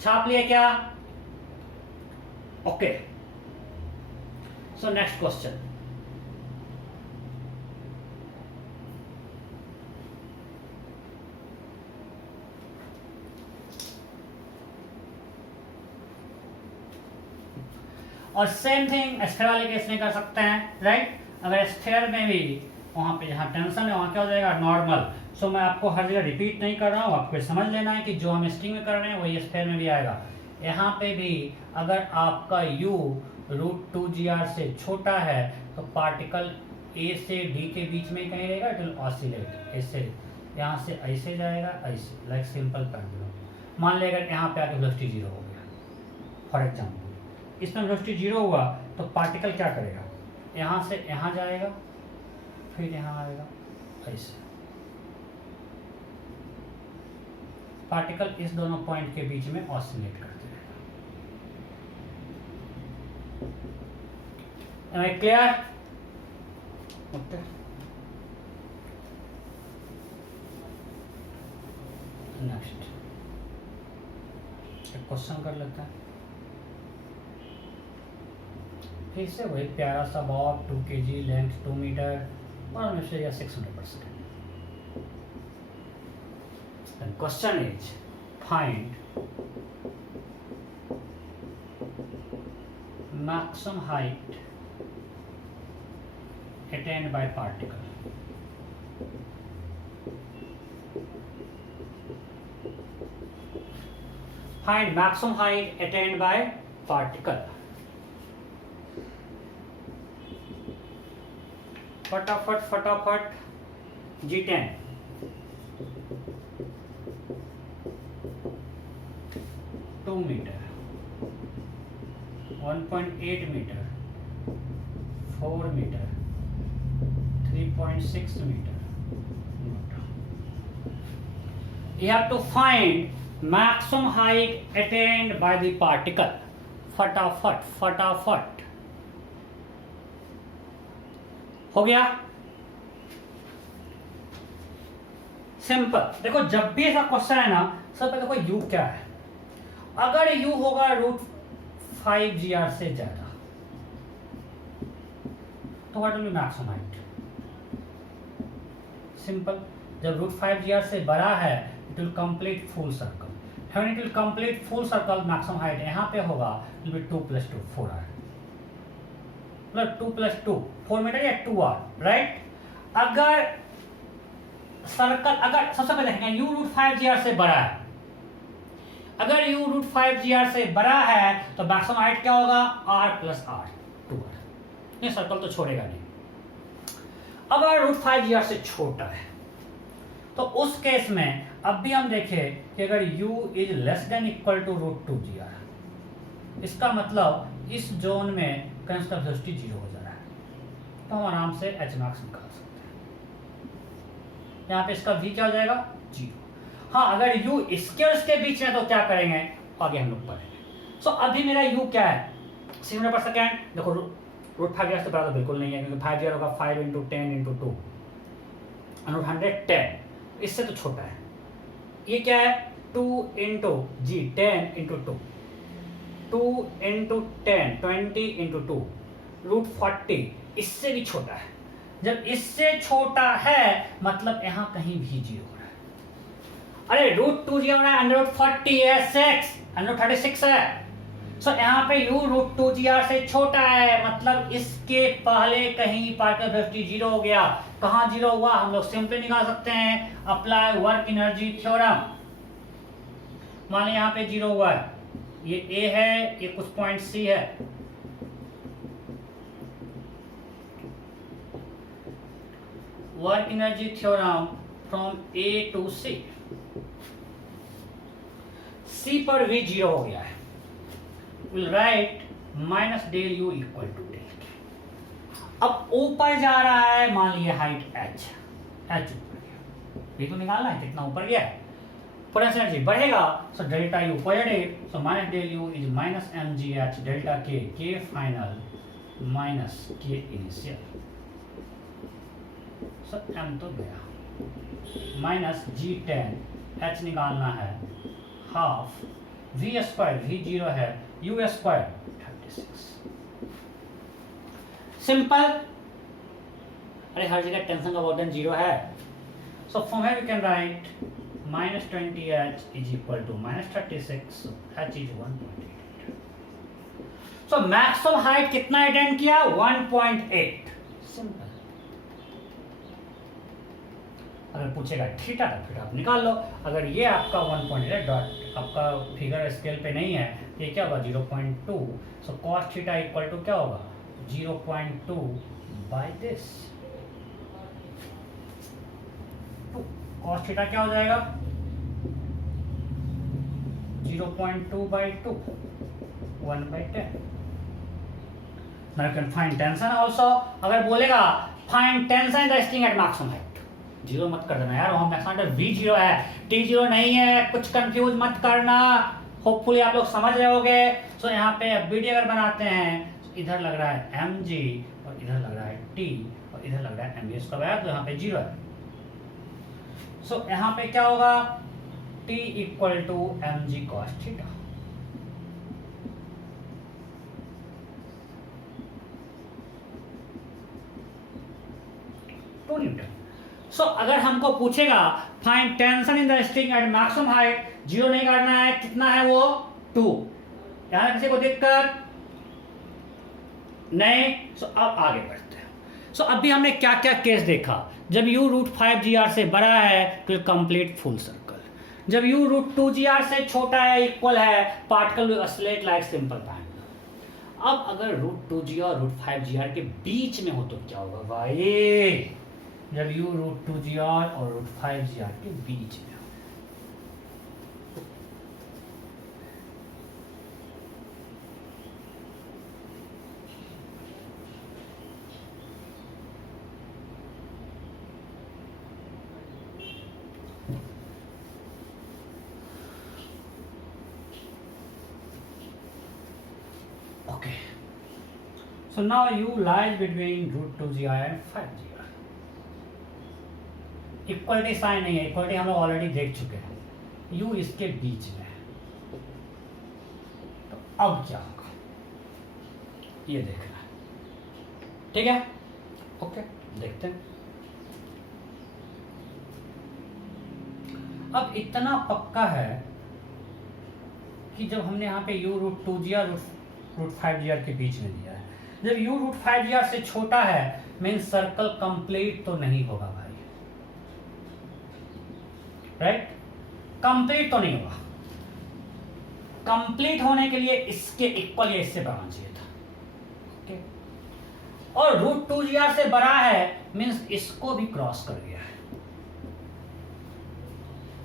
छाप लिए क्या? Okay, so next question. और सेम थिंग एक्स्ट्रा वाले केस में कर सकते हैं, राइट? अगर स्फीयर में भी वहाँ पे जहाँ टेंशन है वहाँ क्या हो जाएगा, नॉर्मल। सो मैं आपको हर जगह रिपीट नहीं कर रहा हूँ, आपको समझ लेना है कि जो हम स्ट्रिंग में कर रहे हैं वही स्फीयर में भी आएगा। यहाँ पे भी अगर आपका u √2gr से छोटा है तो पार्टिकल a से d के बीच में कहीं रहेगा, इट विल ऑसिलेट। ऐसे यहाँ से ऐसे जाएगा, ऐसे, लाइक सिंपल पेंडुलम। मान लेगा यहाँ पे आके वेलोसिटी 0 हो गया फॉर एग्जाम्पल, इसमें वेलोसिटी 0 हुआ तो पार्टिकल क्या करेगा, यहाँ से यहाँ जाएगा, फिर यहाँ आएगा, ऐसे। पार्टिकल इस दोनों पॉइंट के बीच में ऑसिलेट करते रहेगा। Am I clear? Okay. Next एक क्वेश्चन कर लेते हैं फिर से, वही प्यारा सा बॉब 2 kg, लेंथ 2 मीटर और हमेशा 600 पर second. The question is, find maximum height attained by particle. Find maximum height attained by particle. फटाफट फटाफट G10 2 metre, 1.8 metre, 4 metre, 3.6 metre. You have to find maximum height attained by the particle. फटाफट फटाफट हो गया, simple. देखो जब भी ऐसा क्वेश्चन है ना, सबसे देखो u क्या है। अगर u होगा √5gr से ज्यादा तो what will be maximum height, simple. जब √5gr से बड़ा है it will complete full circle, when it will complete full circle maximum height यहाँ पे होगा विल बी 2 + 2 4 r, मतलब 2 + 2 4 मीटर या 2r, राइट। अगर सर्कल, अगर सबसे पहले देखेंगे u √5gr से बड़ा है, अगर u √5gr से बड़ा है तो मैक्सिमम हाइट क्या होगा, r + r 2r, नहीं सर्कल तो छोड़ेगा नहीं। अगर √5gr से छोटा है तो उस केस में अब भी हम देखें कि अगर u ≤ √2gr, इसका मतलब इस जोन में कहीं उसका वेलोसिटी 0 हो जा रहा है, तो हम आराम से hmax निकाल सकते हैं। यहाँ पे इसका v क्या हो जाएगा, 0। हाँ अगर u इसके और इसके बीच में तो क्या करेंगे, आगे हम लोग पढ़ेंगे। सो अभी मेरा u क्या है, 600 पर सेकेंड। देखो √5gr से बड़ा तो बिल्कुल नहीं है, क्योंकि 5gr होगा 5 × 10 × 2 √110, इससे तो छोटा है। ये क्या है, 2 × g 10 × 2, 2 × 10 20 × 2 √40, इससे भी छोटा है। जब इससे छोटा है मतलब यहाँ कहीं भी 0 हो रहा है। अरे √2g होना है, √40 है, 6 136 है। सो यहाँ पे u √2gr से छोटा है, मतलब इसके पहले कहीं पार्टिकल वेलोसिटी 0 हो गया। कहाँ 0 हुआ, हम लोग सिंपली निकाल सकते हैं, अप्लाई वर्क एनर्जी थ्योरम। माने यहाँ पे 0 हुआ है, ये a है, ये कुछ पॉइंट c है, work energy theorem from a to c, c पर v 0 हो गया है, will right -del u = del k। अब ऊपर जा रहा है, मान लिया हाइट h ऊपर गया, ये तो निकालना है कितना ऊपर गया है। पोटेंशियल एनर्जी बढ़ेगा, so delta u positive, so -del u = -mgh delta k, k final -k initial, so m तो गया, -g10 h निकालना है, हाफ v² v 0 है, u² 36। सिंपल। अरे हर जगह टेंशन का बर्डन 0 है, so from here we can write -20h = -36, so h is 1.8। So maximum height कितना अटेन किया, 1.8। सिंपल। पूछेगा थीटा तो फिर आप निकाल लो। अगर ये आपका 1.8 डॉट आपका फिगर स्केल पे नहीं है तो ये क्या होगा 0.2। So cos theta equal to क्या होगा 0.2 बाय दिस। कॉस थीटा क्या हो जाएगा 0.2 by 2 1/10। Now you can find tension also। अगर बोलेगा find tension resting at maximum height, zero मत कर देना यार, वहाँ मैक्सिमम V0 है, T0 नहीं है, कुछ कंफ्यूज मत करना। होपफुली आप लोग समझ रहे होगे। सो यहाँ पे BD अगर बनाते हैं, इधर लग रहा है mg और इधर लग रहा है T और इधर लग रहा है mv स्क्वायर, तो यहाँ पे 0 है। सो यहाँ पे क्या होगा T equal to mg cos theta. So अगर हमको पूछेगा find tension in the string at maximum height, zero नहीं करना है, कितना है वो 2। यहां किसी को दिक्कत नहीं। सो अब आगे बढ़ते हैं। सो अभी हमने क्या क्या केस देखा। जब u√5gr से बड़ा है तो कंप्लीट फुल सर्कल। जब u√2gr से छोटा है इक्वल है, particle will oscillate like simple pendulum. अब अगर √2g और √5gr के बीच में हो तो क्या होगा भाई, जब u√2gr और √5gr के बीच में हो। Okay, so now u lies between √2gr and 5gr। Equality sign नहीं है, इक्वलिटी हम लोग ऑलरेडी देख चुके हैं। u इसके बीच में है, तो अब क्या होगा ये देखना है। ठीक है, ओके देखते हैं। अब इतना पक्का है कि जब हमने यहाँ पे u√2gr √5gr के बीच में दिया है, जब u√5gr से छोटा है मीन्स सर्कल कंप्लीट तो नहीं होगा भाई, राइट? कंप्लीट तो नहीं होगा। कंप्लीट होने के लिए इसके इक्वल या इससे बढ़ना चाहिए था। ओके, और √2gr से बड़ा है मीन्स इसको भी क्रॉस कर गया है,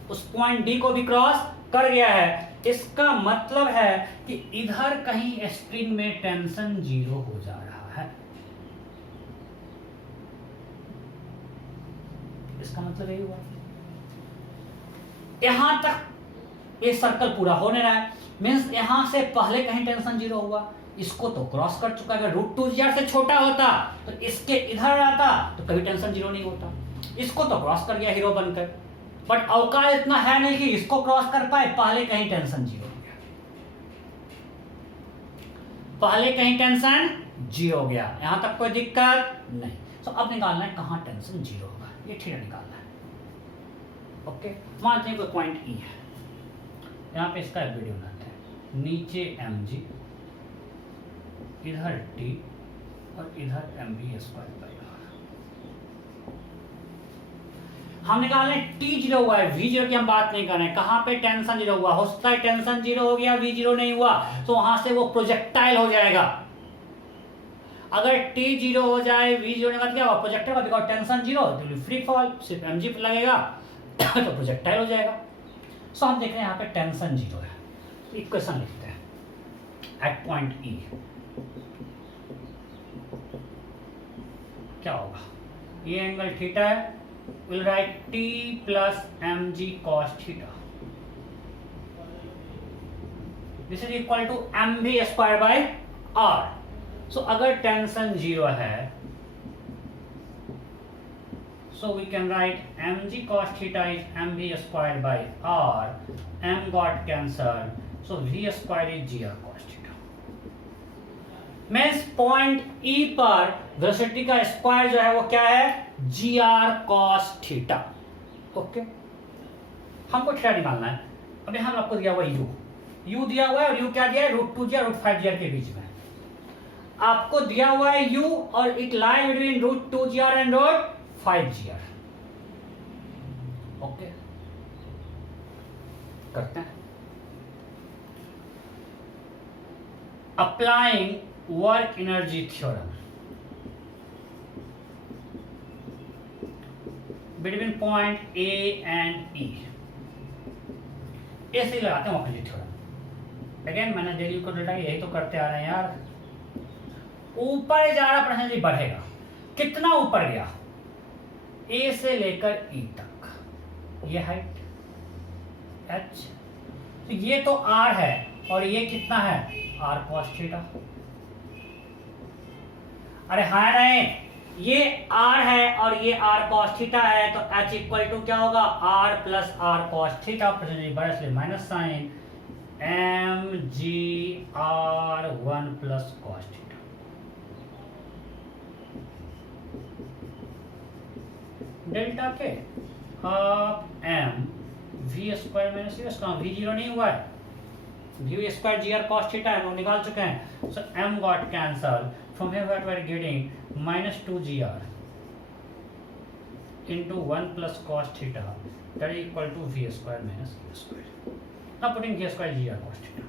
उस पॉइंट डी को भी क्रॉस कर गया है। इसका मतलब है कि इधर कहीं स्ट्रिंग में टेंशन 0 हो जा रहा है। इसका मतलब यही हुआ, यहां तक ये सर्कल पूरा होने रहा है मीन्स यहां से पहले कहीं टेंशन 0 हुआ, इसको तो क्रॉस कर चुका है। अगर √2gr से छोटा होता तो इसके इधर आता तो कभी टेंशन 0 नहीं होता। इसको तो क्रॉस कर गया हीरो बनकर, बट अवकाश इतना है नहीं कि इसको क्रॉस कर पाए, पहले कहीं टेंशन 0 हो गया, पहले कहीं टेंशन 0 हो गया। यहां तक कोई दिक्कत नहीं। तो अब निकालना है कहां टेंशन 0 होगा, ये थीटा निकालना है। ओके, मानते हैं कोई पॉइंट ई है, यहाँ पे इसका वीडियो बनाते हैं। नीचे mg, इधर t और इधर mv स्क्वायर बाई r। हम निकाल रहे हैं t0 हुआ है, v0 की हम बात नहीं कर रहे हैं। कहाँ पे टेंशन 0 हुआ, हो सकता है टेंशन 0 हो गया, v0 नहीं हुआ, तो वहां से वो प्रोजेक्टाइल हो जाएगा। अगर t0 हो जाए, v0 ने क्या हुआ प्रोजेक्टाइल, बिकॉज टेंशन 0 तो फ्री फॉल, सिर्फ mg पे लगेगा तो प्रोजेक्टाइल हो जाएगा। सो हम देख रहे हैं यहाँ पे टेंशन 0 है, इक्वेशन लिखते हैं एट पॉइंट ई। क्या होगा, ये एंगल थीटा है, will write t plus mg cos theta, this is equal to mv square by r। So अगर टेंशन 0 है, so we can write mg cos theta is mv squared by r, m got cancelled, so v squared is gr cos theta। Means point ई पर velocity का square जो है वो क्या है gr cos theta. Okay, हमको theta निकालना है। अभी हम आपको दिया हुआ u दिया हुआ है, और u क्या दिया है √2gr √5gr के बीच में आपको दिया हुआ है u, और it lie between √2gr and √5gr। Okay, करते हैं। Applying work energy theorem between point A and E, ऐसे लगाते हैं वर्क एनर्जी थ्योरम। अगेन मैंने डेली को डेटा यही तो करते आ रहे हैं यार। ऊपर जा रहा परसेंटेज बढ़ेगा, कितना ऊपर गया, ए से लेकर ई तक, ये हाइट एच, तो ये तो आर है और ये कितना है, आर कॉस थीटा। अरे हाँ नहीं, ये आर है और ये आर कॉस थीटा है, तो एच इक्वल टू क्या होगा, R plus are cos theta, percentage minus sign M G R 1 plus cos theta. Delta K half M V square minus U square, V zero नहीं हुआ है, V square G are cos theta है, हम निकाल चुके हैं। So M got cancel, from here what we are getting minus 2 ji R into 1 plus cos theta, that is equal to v square minus u square. Now putting v square gr cos theta,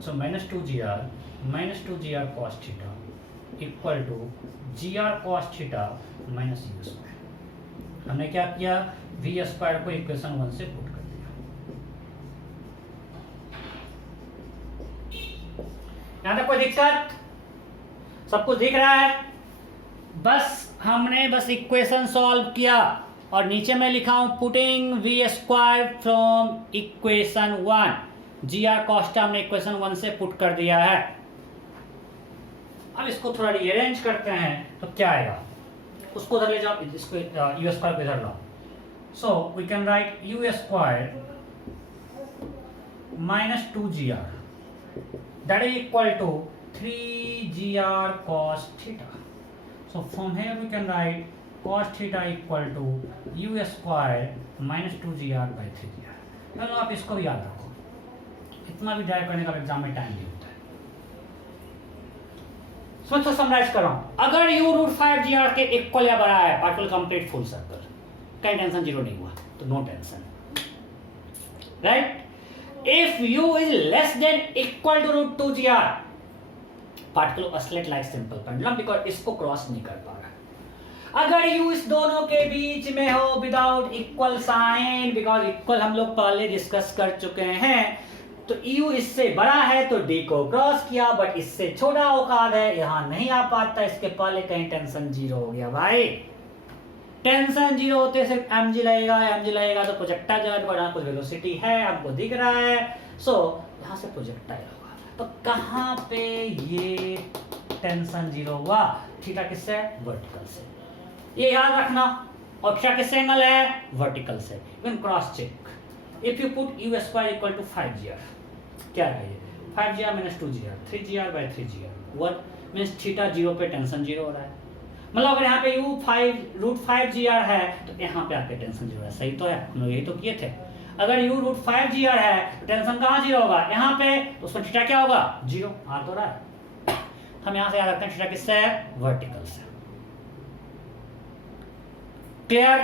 so minus 2 gr cos theta equal to gr cos theta minus u square. हमने क्या किया, v square को equation 1 से put कर दिया। यहां तक कोई दिक्कत, सब कुछ दिख रहा है? बस हमने बस इक्वेशन सॉल्व किया और नीचे में लिखा हूं putting v square from equation 1, g r cos theta हमने इक्वेशन 1 से पुट कर दिया है। अब इसको थोड़ा रीअरेंज करते हैं तो क्या आएगा, उसको उधर ले जाओ, इसको यू स्क्वायर को इधर लाओ। So we can write u square minus 2 ji r that is equal to 3 g are cos theta. So from here we can write cos theta equal to u square minus 2gr by 3gr। चलो आप इसको भी याद रखो, इतना भी drive करने का एग्जाम में टाइम नहीं होता है। तो समराइज कर रहा हूं, अगर u रूट 5gr के इक्वल या बड़ा है, पार्टिकल कंप्लीट फुल सर्कल, कहीं टेंशन जीरो नहीं हुआ तो no tension, right. If u is less than equal to root 2gr, particle oscillate like simple pendulum, because इसको क्रॉस नहीं कर पा रहा। अगर u इस दोनों के बीच में हो without equal sign, because equal हम लोग पहले डिस्कस कर चुके हैं, तो u इससे बड़ा है तो d को क्रॉस किया, बट इससे छोटा औकात है, यहां नहीं आ पाता, इसके पहले कहीं टेंशन जीरो हो गया भाई। टेंशन जीरो होते सिर्फ mg लगेगा तो प्रोजेक्टाइल बड़ा कुछ वेलोसिटी है, हमको दिख रहा है, सो यहां से प्रोजेक्टाइल होगा। तो कहां पे ये टेंशन जीरो हुआ, थीटा किससे, वर्टिकल से, ये याद रखना। और थीटा किससे एंगल है, वर्टिकल से। Even cross check, if you put u square equal to 5gr, क्या है 5gr minus 2gr, 3gr by 3gr, what means theta zero पे टेंशन जीरो हो रहा है। मतलब अगर यहाँ पे u 5 रूट 5gr है तो यहाँ पे आके टेंशन जीरो है, सही तो है, हम लोग यही तो किए थे। अगर u रूट 5gr है तो टेंशन कहाँ जीरो होगा, यहाँ पे, तो उसमें थीटा क्या होगा, जीरो, आ तो रहा है। हम यहाँ से याद रखते हैं थीटा किससे है, वर्टिकल से। Clear,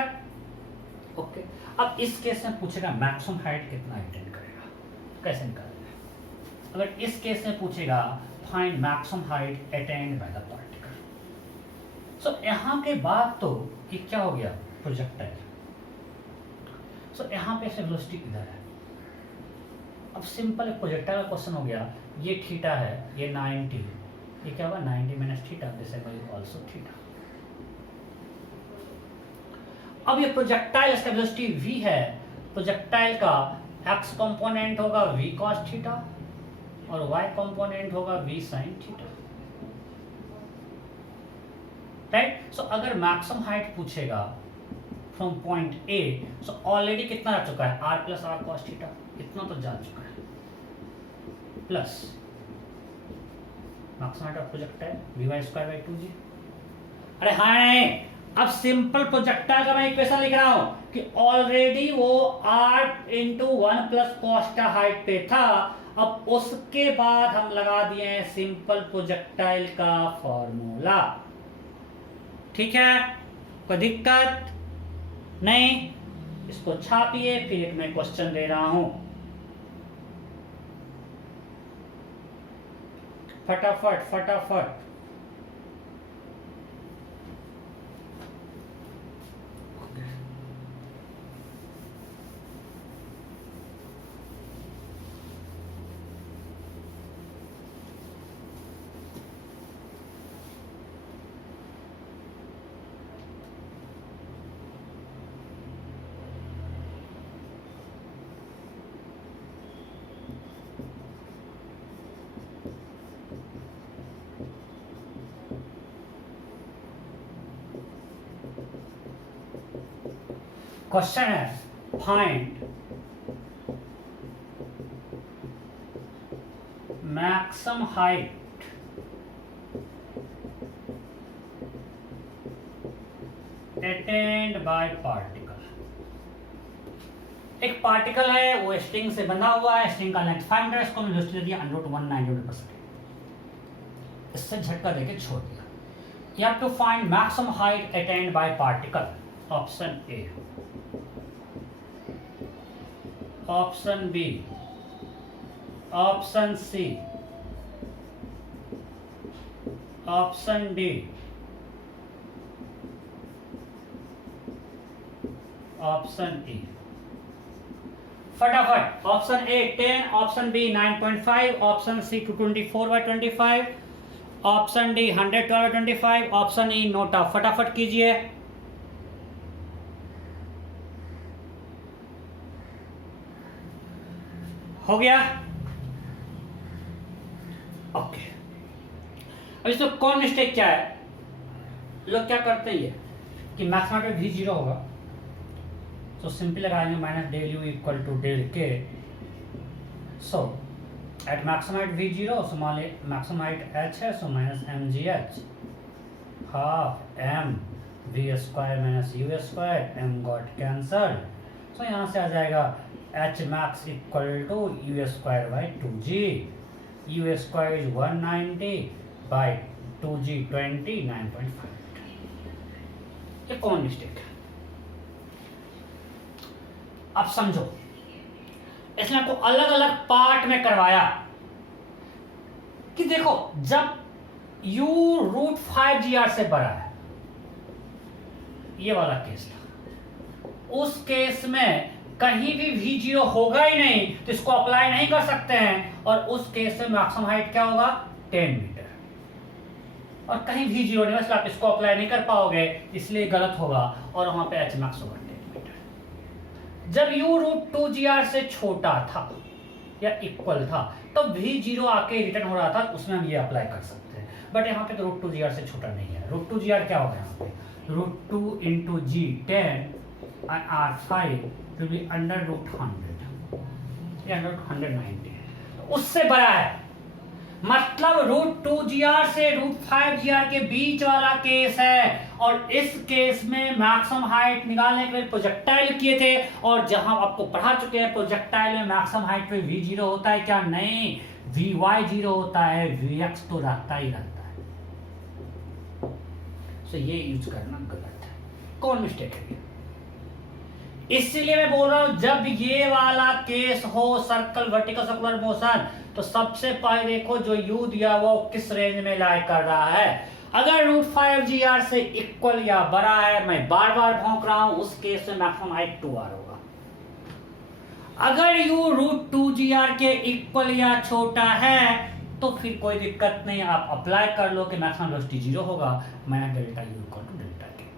okay. अब इस केस में पूछेगा मैक्सिमम हाइट कितना अटेन करेगा, कैसे निकालेंगे। अगर इस केस में पूछेगा find maximum height attained by the particle, so यहाँ के बाद तो ये क्या हो गया, प्रोजेक्टाइल। सो यहाँ पे से वेलोसिटी इधर है। अब सिंपल एक प्रोजेक्टाइल का क्वेश्चन हो गया, ये थीटा है, ये 90, ये क्या होगा 90 minus theta, this is also theta. अब ये प्रोजेक्टाइल इसका वेलोसिटी v है, प्रोजेक्टाइल का x कंपोनेंट होगा v cos थीटा और y कंपोनेंट होगा v sin theta, right. So अगर मैक्सिमम हाइट पूछेगा from point A, so already कितना आ चुका है, r plus are cos theta, इतना तो जा चुका है, plus maximum height of projectile v square by 2g। अरे हाँ, अब सिंपल प्रोजेक्टाइल का मैं इक्वेशन लिख रहा हूं कि ऑलरेडी वो r into 1 plus cos theta height पे था, अब उसके बाद हम लगा दिए हैं सिंपल प्रोजेक्टाइल का फॉर्मूला। ठीक है, कोई दिक्कत, नहीं, इसको छापिए, फिर एक मैं क्वेश्चन दे रहा हूं, फटाफट फटाफट। क्वेश्चन है find maximum height attained bye particle. एक पार्टिकल है, वो स्ट्रिंग से बंधा हुआ है, स्ट्रिंग का लेंथ 5 मीटर, इसको हमने वेलोसिटी दे दिया √190 इससे झटका देके छोड़ दिया। You have to find maximum height attained by particle. Option A, option B, option C, option D, option E। फटाफट, option A 10, option B 9.5, option C 224/25, option D 112/25, option E NOTA. फटाफट कीजिए। हो गया? ओके। अब इसमें कौन mistake क्या है, लोग क्या करते हैं ये कि मैक्सिमम भी 0 होगा, तो सिंपल लगाएंगे minus del you equal to del के। So at maximum height v0, so मान ली मैक्सिमम हाइट h है, so minus mgh half m v square minus u square, m got cancel. So यहाँ से आ जाएगा h max equal to u square by 2g, u square is 190 by 2g 29.5। ये कौन mistake है? अब समझो, इसने आपको अलग अलग पार्ट में करवाया कि देखो जब u √5gr से बड़ा है, ये वाला केस था, उस केस में कहीं भी v0 होगा ही नहीं, तो इसको अप्लाई नहीं कर सकते हैं, और उस केस में मैक्सिमम हाइट क्या होगा 10 मीटर, और कहीं v0 नहीं, बस आप इसको अप्लाई नहीं कर पाओगे, इसलिए गलत होगा, और वहां पे h max होगा 10 मीटर। जब u √2gr से छोटा था या इक्वल था, तो v0 आके रिटर्न हो रहा था, उसमें हम ये अप्लाई कर सकते हैं, बट यहाँ पे तो √2gr से छोटा नहीं है। √2gr क्या होगा यहाँ पे, √2 into g 10 and r5 will be under √100 या under 190, तो उससे बड़ा है। मतलब √2gr से √5gr के बीच वाला केस है, और इस केस में मैक्सिमम हाइट निकालने के लिए प्रोजेक्टाइल किए थे, और जहां आपको पढ़ा चुके हैं प्रोजेक्टाइल में मैक्सिमम हाइट पे v0 होता है क्या, नहीं, vy0 होता है, vx तो रहता ही रहता है। तो ये यूज करना गलत है। कौन मिस्टेक है? इसीलिए मैं बोल रहा हूं जब ये वाला केस हो सर्कल वर्टिकल सर्कुलर मोशन, तो सबसे पहले देखो जो u दिया हुआ वो किस रेंज में लाई कर रहा है। अगर √5gr से इक्वल या बड़ा है, मैं बार बार भौंक रहा हूं, उस केस में मैक्सिमम हाइट 2r होगा। अगर u √2gr के इक्वल या छोटा है, तो फिर कोई दिक्कत नहीं, आप अप्लाई कर लो कि मैक्सिमम वेलोसिटी 0 होगा, minus delta u equal to delta K.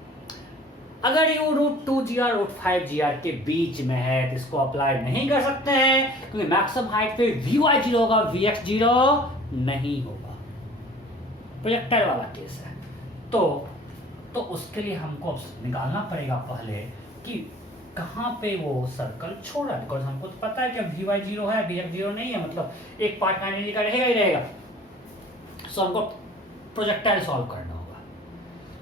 अगर u √2gr √5gr के बीच में है, तो इसको अप्लाई नहीं कर सकते हैं, क्योंकि मैक्सिमम हाइट पे vy0 होगा, vx0 नहीं होगा। प्रोजेक्टाइल वाला केस है, तो उसके लिए हमको निकालना पड़ेगा पहले कि कहाँ पे वो सर्कल छोड़ा, बिकॉज हमको तो पता है कि vy0 है, vx0 नहीं है, मतलब एक पार्ट काइनेटिक का रहेगा ही रहेगा। सो हमको प्रोजेक्टाइल सॉल्व करना होगा।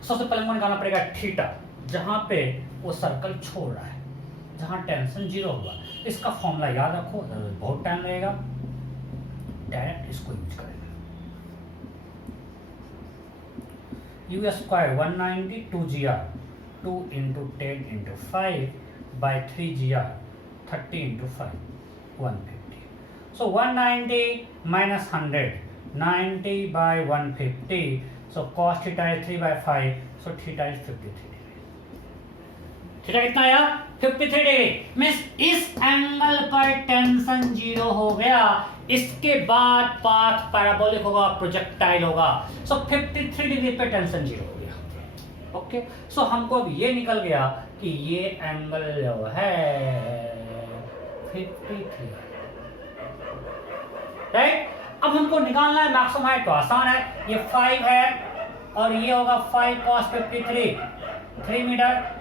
सबसे पहले हमको निकालना पड़ेगा थीटा, जहाँ पे वो सर्कल छोड़ रहा है, जहाँ टेंशन 0 होगा। इसका फॉर्मूला याद रखो, बहुत टाइम लगेगा, डायरेक्ट इसको यूज करेंगे। u square 190 2gr 2 into 10 into 5 by 3 GR 30 into 5 150. So 190 minus 100 90 by 150. So cos theta is 3 by 5. So theta is 53 degree. Theta कितना आया 53 डिग्री. मीन्स इस एंगल पर टेंशन जीरो हो गया. इसके बाद पाथ पैराबोलिक होगा, प्रोजेक्टाइल होगा. सो 53 डिग्री पे टेंशन जीरो हो गया. ओके, सो हमको अब ये निकल गया कि ये एंगल जो है 53. राइट. अब हमको निकालना है मैक्सिमम हाइट. तो आसान है, ये 5 है और ये होगा 5 cos 53 3 मीटर.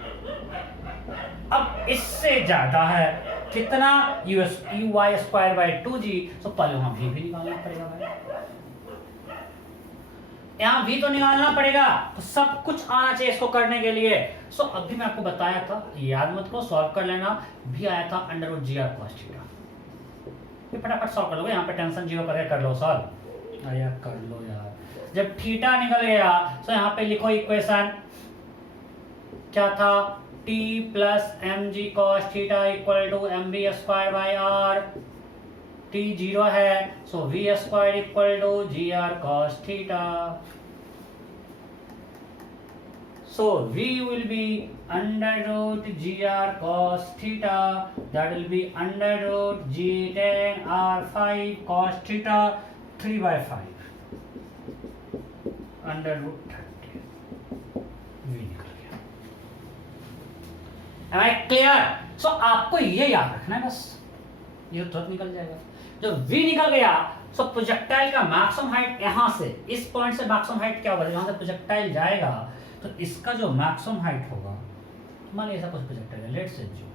अब इससे ज्यादा है कितना you Y square by 2g. तो पहले वहां भी निकालना पड़ेगा भाई. यहाँ भी तो निकालना पड़ेगा. तो सब कुछ आना चाहिए इसको करने के लिए. सो अभी मैं आपको बताया था, याद मत करो, सॉल्व कर लेना. भी आया था under root ji are cos theta. ये फटाफट सॉल्व कर लो. यहाँ पे टेंशन जीरो करके कर लो सॉल्व. अरे यार कर लो यार. जब थीटा निकल गया तो यहाँ पे लिखो इक्वेशन क्या था, t plus M g cos theta equal to m B square by r. t zero है so v square equal to g are cos theta. So v will be under root gr cos theta, that will be under root g tan r5 cos theta 3 by 5 under root 30. v निकल गया. Am I clear? So आपको ये याद रखना है बस, ये तुरंत निकल जाएगा. जब v निकल गया सो प्रोजेक्टाइल का मैक्सिमम हाइट यहाँ से, इस पॉइंट से मैक्सिमम हाइट क्या होगा, यहाँ से प्रोजेक्टाइल जाएगा तो इसका जो मैक्सिमम हाइट होगा, मान लीजिए ऐसा कुछ प्रोजेक्टाइल है, लेट से जो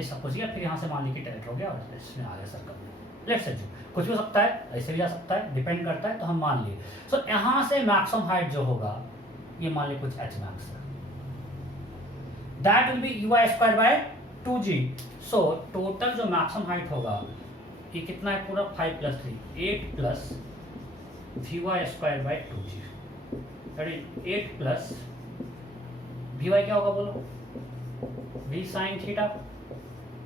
ऐसा कुछ, या फिर यहाँ से मान लीजिए डायरेक्ट हो गया और इसमें आ गया सर्कल में, लेट से जो कुछ भी हो सकता है, ऐसे भी जा सकता है, डिपेंड करता है. तो हम मान लिए सो यहाँ से मैक्सिमम हाइट जो होगा ये मान लीजिए कुछ h मैक्स है, that will be U I square by 2g. So total जो मैक्सिमम हाइट होगा ये कितना है पूरा 5 plus 3 8 plus we Y square by 2g. 8 plus we Y क्या होगा बोलो, v sine theta,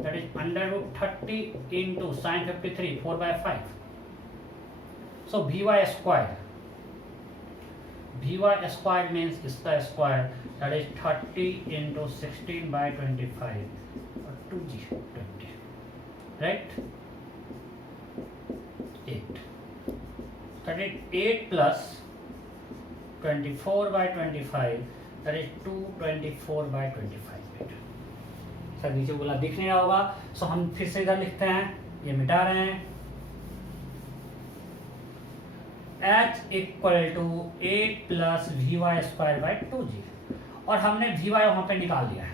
that is under root 30 into sine 53 4 by 5. So V Y square means इसका square, that is 30 into 16 by 25 और 2g 20. Right. 8 that is 8 plus 24 by 25, that is 224 by 25. Sir नीचे बोला दिख नहीं रहा होगा, सो हम फिर से इधर लिखते हैं, ये मिटा रहे हैं. h equal to 8 plus we Y square by 2g, और हमने वी वाई वहां पे निकाल दिया है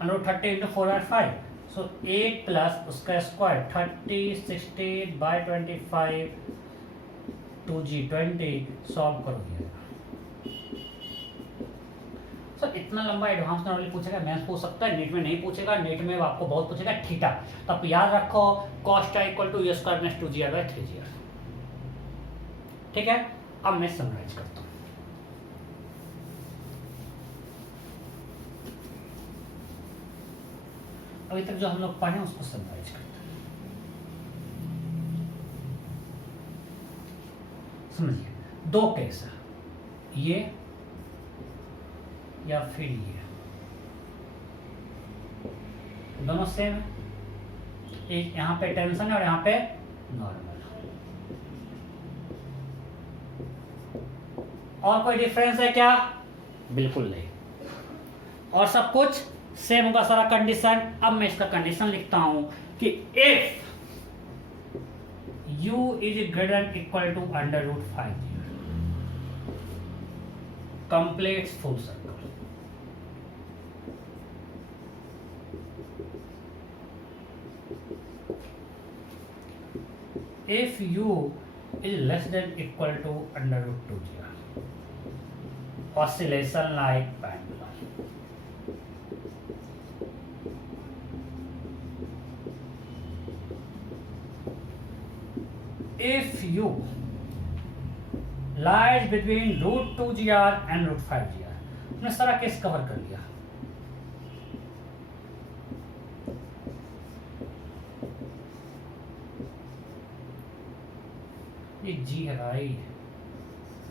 under 30 into 4 by 5. So 8 plus उसका स्क्वायर 30 16 बाई 25 2g 20. सॉल्व करोगे सो इतना लंबा एडवांस नॉलेज पूछेगा, मैथ्स पूछ सकता है, नेट में नहीं पूछेगा. नेट में आपको बहुत पूछेगा थीटा. तब याद रखो cos θ equal to u square plus 2gr by 3gr. ठीक है. अब मैं समराइज करता हूँ. अभी तक जो हम लोग पढ़े उसको समराइज करते हैं. समझिए दो केस है, ये या फिर ये, दोनों सेम है. एक यहाँ पे टेंशन है और यहाँ पे नॉर्मल. और कोई डिफरेंस है क्या? बिल्कुल नहीं. और सब कुछ सेम होगा सारा कंडीशन. अब मैं इसका कंडीशन लिखता हूं कि if u is greater than equal to under root 5 completes full circle. if u is less than equal to under root 2gr, oscillation like pendulum. If u lies between root 2gr and root 5gr, हमने सारा case cover कर लिया। ये जी है भाई,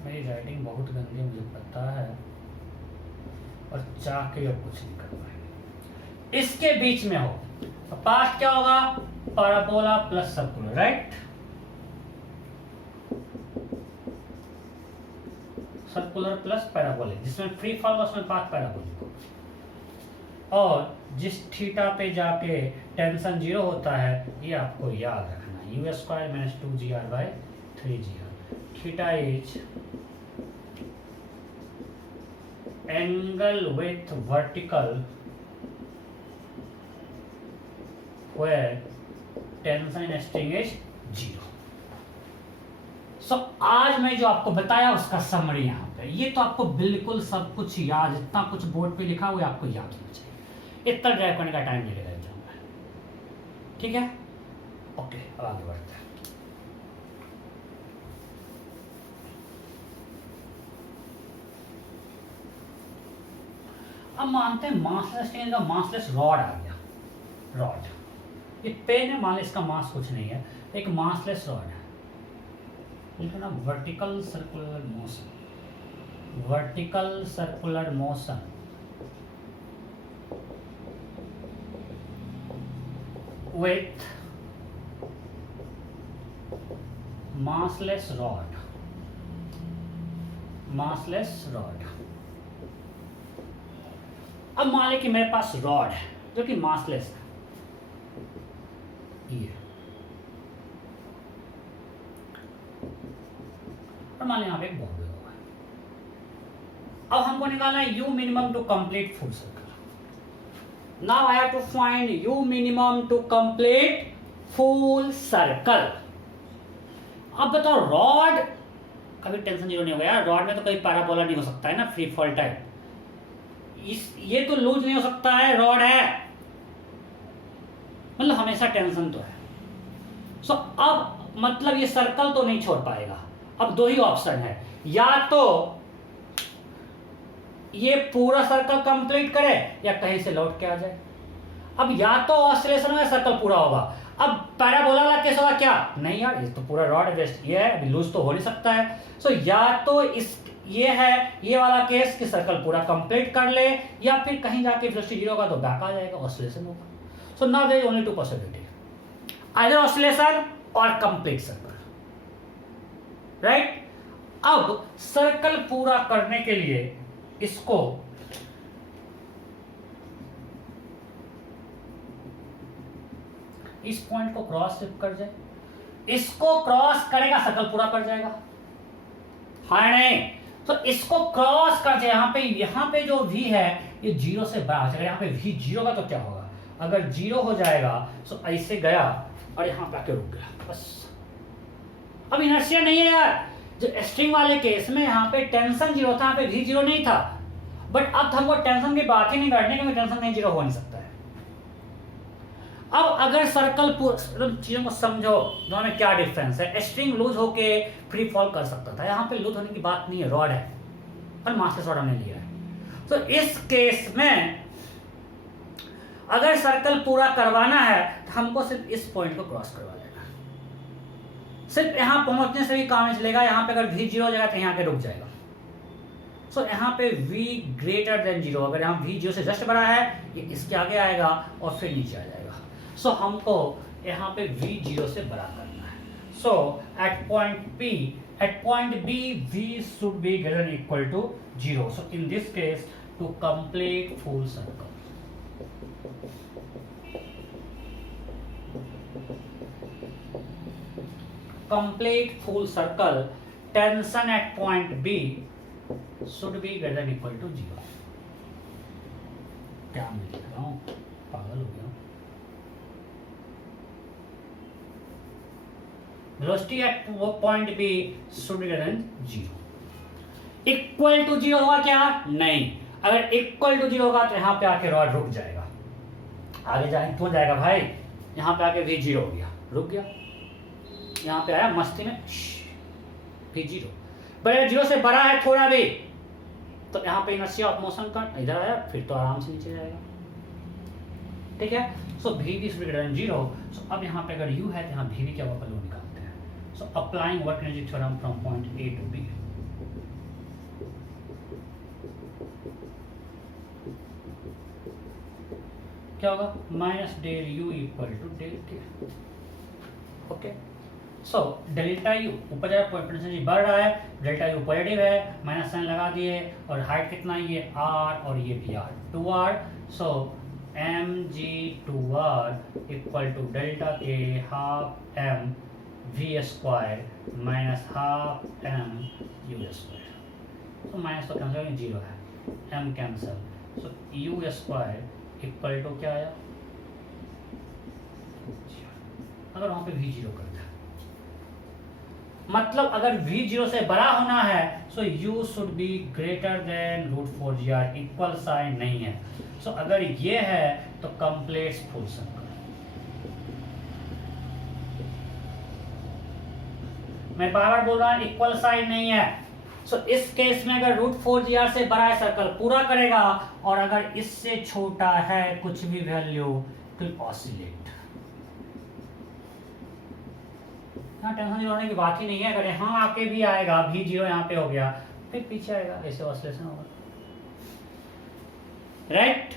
मेरी writing बहुत गंदी है, मुझे पता है, और चाह के अब कुछ नहीं कर पाएंगे। इसके बीच में हो तो पाथ क्या होगा, parabola plus circular, right. Circular plus parabolic, जिसमें फ्री फॉल होगा उसमें पाथ पैराबोलिक होगा। और जिस थीटा पे जाके टेंशन 0 होता है, ये आपको याद रखना, u square minus 2gr by 3gr। Theta is angle with vertical where tension in string is 0। So आज मैं जो आपको बताया उसका समरी यहाँ पे, ये तो आपको बिल्कुल सब कुछ याद, जितना कुछ बोर्ड पे लिखा हुआ है आपको याद होना चाहिए। इतना ड्राइव करने का टाइम नहीं लगेगा एग्जाम में, ठीक है। ओके, अब आगे बढ़ते हैं। अब मानते हैं मासलेस स्ट्रिंग का मासलेस रॉड आ गया। रॉड, ये पेन है, मान लो इसका मास कुछ नहीं है, एक मासलेस रॉड है, लिखो ना vertical circular motion, vertical circular motion with massless rod, massless rod। अब मान लें कि मेरे पास रॉड है जो कि मासलेस है, ये, और मान लें यहाँ पे एक बॉर्डर होगा। अब हमको निकालना है u minimum to complete full circle। Now I have to find u minimum to complete full circle। अब बताओ, रॉड कभी टेंशन 0 नहीं होगा यार, रॉड में तो कभी पैराबोला नहीं हो सकता है ना, फ्री फॉल टाइप। ये तो लूज नहीं हो सकता है, रॉड है, मतलब हमेशा टेंशन तो है। सो अब मतलब ये सर्कल तो नहीं छोड़ पाएगा। अब दो ही ऑप्शन है, या तो ये पूरा सर्कल कंप्लीट करे या कहीं से लौट के आ जाए। अब या तो ऑसिलेशन में सर्कल पूरा होगा। अब पैराबोला वाला केस होगा क्या, नहीं यार ये तो पूरा रॉड वेस्ट, ये है, अभी लूज तो हो नहीं सकता है। सो या तो इस ये है ये वाला केस कि सर्कल पूरा कंप्लीट कर ले, या फिर कहीं जाके वेलोसिटी 0 होगा तो बैक आ जाएगा, ऑसिलेशन होगा। So now there is only two possibility, either oscillation और कंप्लीट सर्कल, राइट। अब सर्कल पूरा करने के लिए इसको इस पॉइंट को क्रॉस कर जाए, इसको क्रॉस करेगा सर्कल पूरा कर जाएगा, हाँ नहीं। तो इसको क्रॉस कर जाए, यहाँ पे जो v है ये 0 से बड़ा हो जाएगा। यहाँ पे v 0 का तो क्या होगा, अगर 0 हो जाएगा तो ऐसे गया और यहाँ पे आके रुक गया, बस। अब इनर्शिया नहीं है यार, जो स्ट्रिंग वाले केस में यहाँ पे टेंशन 0 था, यहाँ पे v 0 नहीं था। बट अब हमको टेंशन की बात ही नहीं करनी, क्योंकि टेंशन नहीं 0 हो नहीं सकता है। अब अगर सर्कल चीजों को समझो, दोनों में क्या डिफरेंस है। स्ट्रिंग लूज होके फ्री फॉल कर सकता था, यहाँ पे लूज होने की बात नहीं है, रॉड है और मास्टर रॉड हमने लिया है। तो इस केस में अगर सर्कल पूरा करवाना है तो हमको सिर्फ इस पॉइंट को क्रॉस करवा देना, सिर्फ यहाँ पहुंचने से भी काम नहीं चलेगा। यहाँ पे अगर v 0 हो जाएगा तो यहाँ पे रुक जाएगा। सो यहाँ पे v ग्रेटर देन 0, अगर यहाँ v 0 से जस्ट बड़ा है ये इसके आगे आएगा और फिर नीचे आ जाएगा। सो हमको यहाँ पे v 0 से बड़ा करना है। So at point B v should be greater than equal to 0। So in this case to complete full circle, tension at point B should be greater than equal to 0। क्या मैं लिख रहा हूँ, पागल हो गया। Velocity at point B should be greater than 0। Equal to 0 होगा क्या, नहीं। अगर इक्वल टू 0 होगा तो यहाँ पे आके रॉड रुक जाएगा, आगे जाए क्यों जाएगा भाई। यहाँ पे आके v 0 हो गया, रुक गया। यहाँ पे आया मस्ती में v 0, बड़े 0 से बड़ा है थोड़ा भी तो यहाँ पे इनर्शिया ऑफ मोशन का इधर आया, फिर तो आराम से नीचे जाएगा। ठीक है, so v be greater than 0। So अब यहाँ पे अगर u है तो यहाँ वी बी क्या होगा, लो निकालते हैं। So applying work energy theorem from point A to B, क्या होगा, minus del you equal to del K. Okay, so delta u ऊपर जा रहा है, बढ़ रहा है, डेल्टा यू पॉजिटिव है, माइनस साइन लगा दिए, और हाइट कितना है, ये आर और ये भी R, 2r। So M G 2r equal to delta K half M V square minus half M you square. तो माइनस तो कैंसिल, जीरो है, M cancel, so U square equal to क्या आया, अगर वहां पे वी जीरो करता है, मतलब अगर v 0 से बड़ा होना है so u should be greater than √4gr, equal sign नहीं है। सो अगर ये है तो कंप्लीट फुल सर्कल। मैं बार बार बोल रहा हूं इक्वल साइन नहीं है। सो इस केस में अगर √4gr से बड़ा है सर्कल पूरा करेगा, और अगर इससे छोटा है कुछ भी वैल्यू तो ऑसिलेट। यहाँ टेंशन जीरो होने की बात ही नहीं है। अगर यहाँ आके भी आएगा भी जीरो यहाँ पे हो गया, फिर पीछे आएगा, ऐसे ऑसिलेशन होगा, राइट।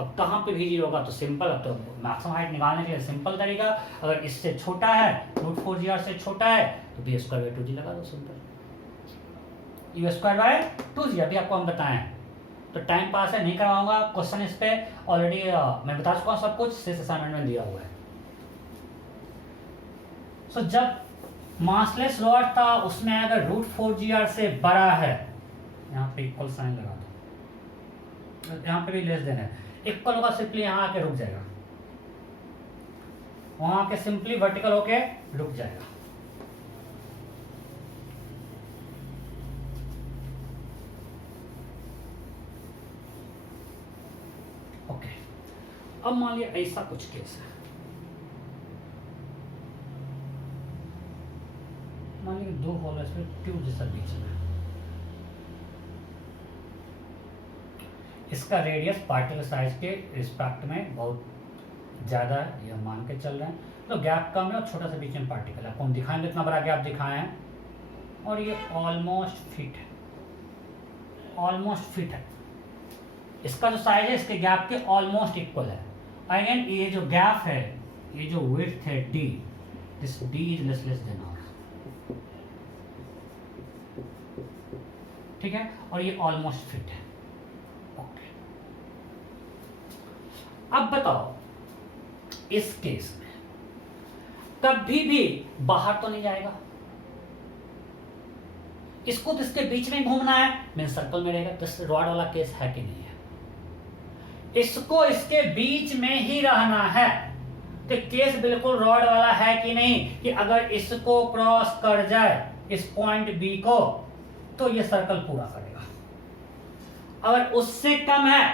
अब कहाँ पे भी जीरो होगा, तो सिंपल, अब तो मैक्सिमम हाइट निकालने के लिए सिंपल तरीका, अगर इससे छोटा है, √4gr से छोटा है, तो बी स्क्वायर बाई 2g लगा दो, simple, you square by 2g। अभी आपको हम बताएं, तो टाइम पास है, नहीं करवाऊंगा क्वेश्चन, इस पे ऑलरेडी मैं बता चुका हूँ सब कुछ, 6 असाइनमेंट में दिया हुआ है। सो जब मासलेस रॉड था उसमें अगर √4gr से बड़ा है, यहाँ पे इक्वल साइन लगा दो, यहाँ पे भी लेस देन है, इक्वल होगा, सिंपली यहाँ आके रुक जाएगा, वहां आके सिंपली वर्टिकल होके रुक जाएगा। ओके, अब मान लिया ऐसा कुछ केस है, मान लीजिए दो होल है ट्यूब जैसा बीच में, इसका रेडियस पार्टिकल साइज के रिस्पेक्ट में बहुत ज़्यादा है, ये हम मान के चल रहे हैं, तो गैप कम है और छोटा सा बीच में पार्टिकल है। आपको हम दिखाएंगे इतना बड़ा गैप दिखाए हैं, और ये ऑलमोस्ट फिट है, ऑलमोस्ट फिट है, इसका जो साइज है इसके गैप के ऑलमोस्ट इक्वल है। अगेन ये जो गैप है, ये जो विड्थ है d, this d is less then r, ठीक है, और ये ऑलमोस्ट फिट है। ओके, अब बताओ इस केस में कभी भी बाहर तो नहीं जाएगा, इसको तो इसके बीच में घूमना है, मेन सर्कल में रहेगा, तो रॉड वाला केस है कि नहीं है, इसको इसके बीच में ही रहना है, तो केस बिल्कुल रॉड वाला है कि नहीं, कि अगर इसको क्रॉस कर जाए इस पॉइंट बी को तो ये सर्कल पूरा करेगा, अगर उससे कम है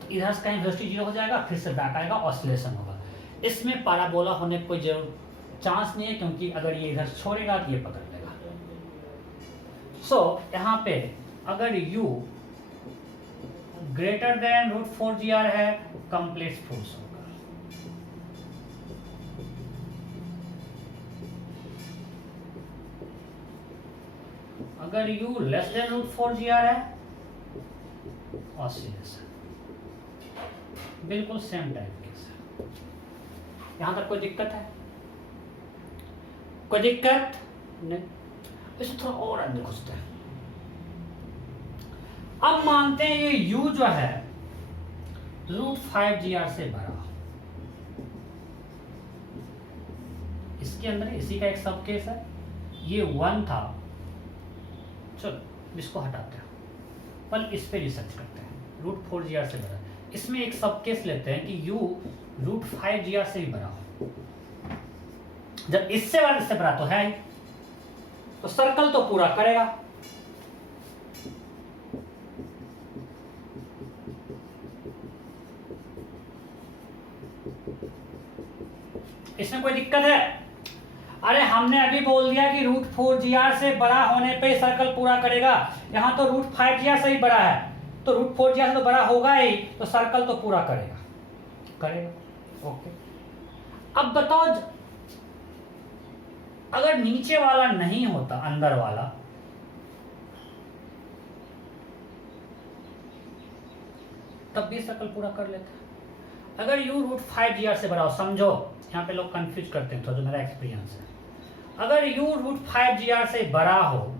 तो इधर से कहीं वेलोसिटी जीरो हो जाएगा, फिर से बैक आएगा, ऑसिलेशन होगा। इसमें पैराबोला होने का कोई चांस नहीं है, क्योंकि अगर ये इधर छोड़ेगा तो ये पकड़ लेगा। सो यहाँ पे अगर u ग्रेटर देन √4gr है, कंप्लीट फोर्स होगा, अगर u लेस देन √4gr है, ऑसिलेशन, बिल्कुल सेम टाइप केस है। यहां तक कोई दिक्कत है? कोई दिक्कत नहीं। इसे थोड़ा और अंदर घुसते हैं। अब मानते हैं ये u जो है √5gr से बड़ा, इसके अंदर इसी का एक सब केस है, ये 1 था, चलो इसको हटाते हैं, पर इस पे रिसर्च करते हैं, √4gr से बड़ा। इसमें एक सब केस लेते हैं कि u √5gr से भी बड़ा हो, जब इससे बड़ा इससे बड़ा तो है ही, तो सर्कल तो पूरा करेगा। इसमें कोई दिक्कत है? अरे हमने अभी बोल दिया कि रूट 4GR से बड़ा होने पे सर्कल पूरा करेगा, यहाँ तो रूट 5GR से ही बड़ा है, तो रूट 4GR से तो बड़ा होगा ही, तो सर्कल तो पूरा करेगा। ओके, अब बताओ अगर नीचे वाला नहीं होता, अंदर वाला, तब भी सर्कल पूरा कर लेता। अगर यू रूट 5GR से बड़ा हो, समझो यहाँ पे लोग कंफ्यूज करते हैं, तो जो मेरा एक्सपीरियंस है, अगर यू रूट 5GR से बड़ा हो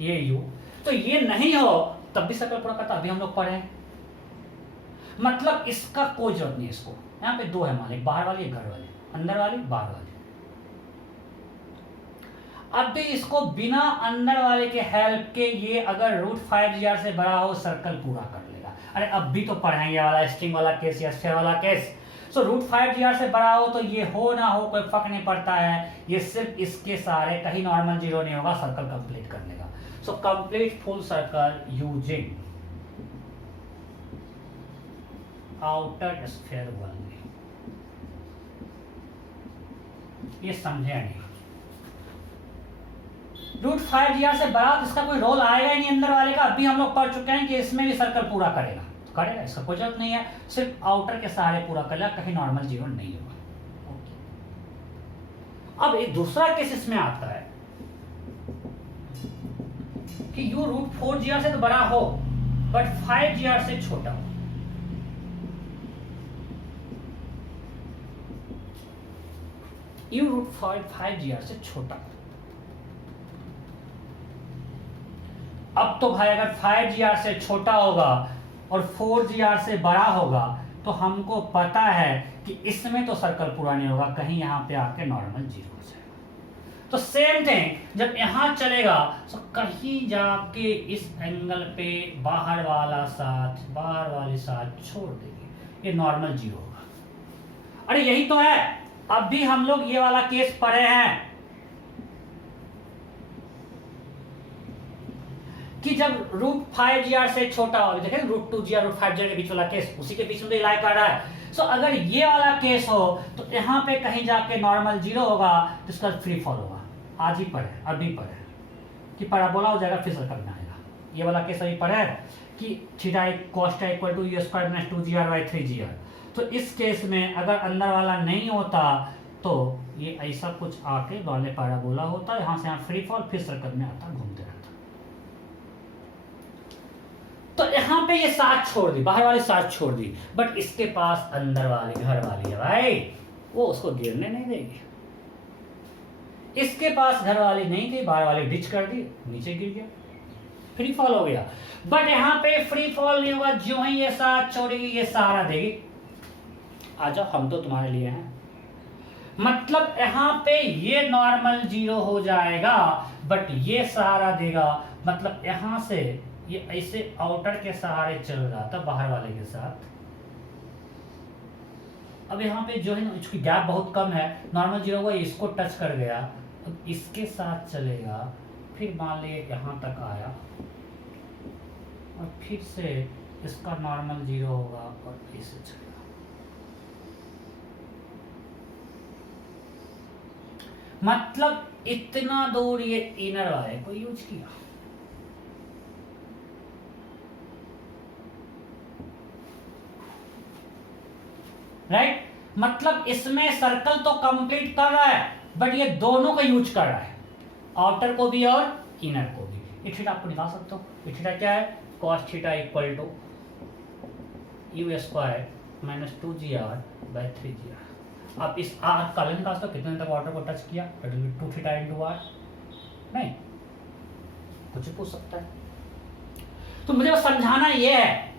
ये यू, तो ये नहीं हो तब भी सर्कल पूरा करता। अभी हम लोग पढ़े, मतलब इसका कोई जरूरत नहीं है इसको। यहाँ पे दो है मान ली, बाहर वाली घर वाली, अंदर वाली बाहर वाली। अब भी इसको बिना अंदर वाले के हेल्प के ये अगर रूट 5GR से बड़ा हो सर्कल पूरा कर लेगा। अरे अब भी तो पढ़ाएंगे वाला स्ट्रिंग वाला केस या स्फीयर वाला केस। सो रूट 5GR से बड़ा हो तो ये हो ना हो कोई फर्क नहीं पड़ता है, ये सिर्फ इसके सहारे, कहीं नॉर्मल जीरो नहीं होगा, सर्कल कंप्लीट कर लेगा। So complete full circle using outer sphere only. ये समझे नहीं? रूट 5GR से बड़ा तो इसका कोई रोल आएगा ही नहीं अंदर वाले का। अभी हम लोग पढ़ चुके हैं कि इसमें भी सर्कल पूरा करेगा, इसका कोई जरूरत नहीं है, सिर्फ आउटर के सहारे पूरा करेगा, कहीं नॉर्मल जीरो नहीं होगा। अब एक दूसरा केस इसमें आता है कि यू रूट 4GR से तो बड़ा हो बट 5GR से छोटा हो। यू रूट 5GR से छोटा हो। अब तो भाई अगर 5GR से छोटा होगा और 4GR से बड़ा होगा तो हमको पता है कि इसमें तो सर्कल पूरा नहीं होगा, कहीं यहाँ पे आके नॉर्मल जीरो हो जाएगा। तो सेम थिंग जब यहाँ चलेगा तो कहीं जाके इस एंगल पे बाहर वाली साथ छोड़ देगी, ये नॉर्मल जीरो होगा। अरे यही तो है, अब भी हम लोग ये वाला केस पढ़े हैं कि जब रूट 5GR से छोटा हो, देखें रूट 2GR रूट 5GR के बीच वाला केस, उसी के बीच में तो लाई कर रहा है। सो अगर ये वाला केस हो तो यहाँ पे कहीं जाके नॉर्मल जीरो होगा, तो इसका फ्री फॉल होगा। आज ही पढ़े, अभी पढ़े कि पैराबोला हो जाएगा फिर सर्कल में आएगा। ये वाला केस अभी पढ़े कि theta cos equal to u square minus 2GR by 3GR। तो इस केस में अगर अंदर वाला नहीं होता तो ये ऐसा कुछ आके नॉर्मल पैराबोला होता, यहाँ से यहाँ फ्री फॉल, फिर सर्कल में आता, घूमते रहता। तो यहाँ पे ये साथ छोड़ दी, बाहर वाली साथ छोड़ दी, बट इसके पास अंदर वाली घर वाली है भाई, वो उसको गिरने नहीं देगी। इसके पास घर वाली नहीं थी, बाहर वाली डिच कर दी, नीचे गिर गया, फ्री फॉल हो गया। बट यहाँ पे फ्री फॉल नहीं होगा, जो ही ये साथ छोड़ेगी ये सहारा देगी। आ जाओ, हम तो तुम्हारे लिए हैं। मतलब यहाँ पे ये नॉर्मल जीरो हो जाएगा बट ये सहारा देगा, मतलब यहाँ से ये ऐसे आउटर के सहारे चल रहा था बाहर वाले के साथ। अब यहाँ पे जो है ना, इसकी गैप बहुत कम है, नॉर्मल जीरो हुआ, इसको टच कर गया, अब इसके साथ चलेगा, फिर मान लीजिए यहाँ तक आया और फिर से इसका नॉर्मल जीरो होगा और इसे चलेगा। मतलब इतना दूर ये इनर वाले को यूज किया। राइट, मतलब इसमें सर्कल तो कंप्लीट कर रहा है बट ये दोनों का यूज कर रहा है, आउटर को भी और इनर को भी। ये थीटा आपको निकाल सकते हो, ये थीटा क्या है, cos theta equal to u square minus 2GR by 3GR। आप इस आर का निकाल सकते हो, कितने तक आउटर को टच किया, 2 थीटा इंटू आर, नहीं कुछ पूछ सकता है। तो मुझे बस समझाना ये है,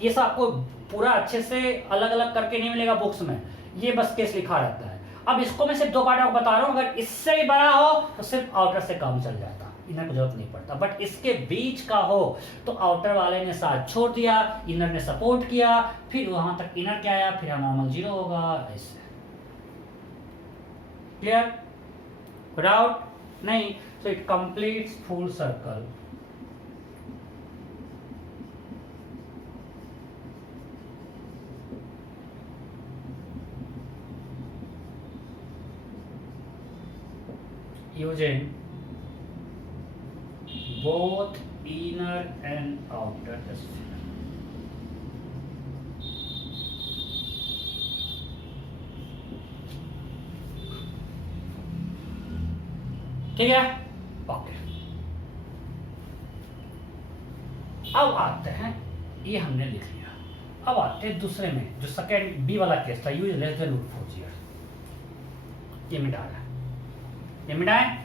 ये सब आपको पूरा अच्छे से अलग अलग करके नहीं मिलेगा बुक्स में, ये बस केस लिखा रहता है। अब इसको मैं सिर्फ 2 पार्ट आपको बता रहा हूँ, अगर इससे भी बड़ा हो तो सिर्फ आउटर से काम चल जाता, इनर को जरूरत नहीं पड़ता। बट इसके बीच का हो तो आउटर वाले ने साथ छोड़ दिया, इनर ने सपोर्ट किया, फिर वहां तक इनर क्या आया, फिर नॉर्मल जीरो होगा, ऐसे। क्लियर? डाउट नहीं? So it completes full circle. using both inner and outer sphere. ठीक है, ओके। अब आते हैं, ये हमने लिख लिया, अब आते हैं दूसरे में, जो सेकेंड बी वाला केस था, u लेस देन रूट 4 ये मिटा रहा है, ये मिटाए,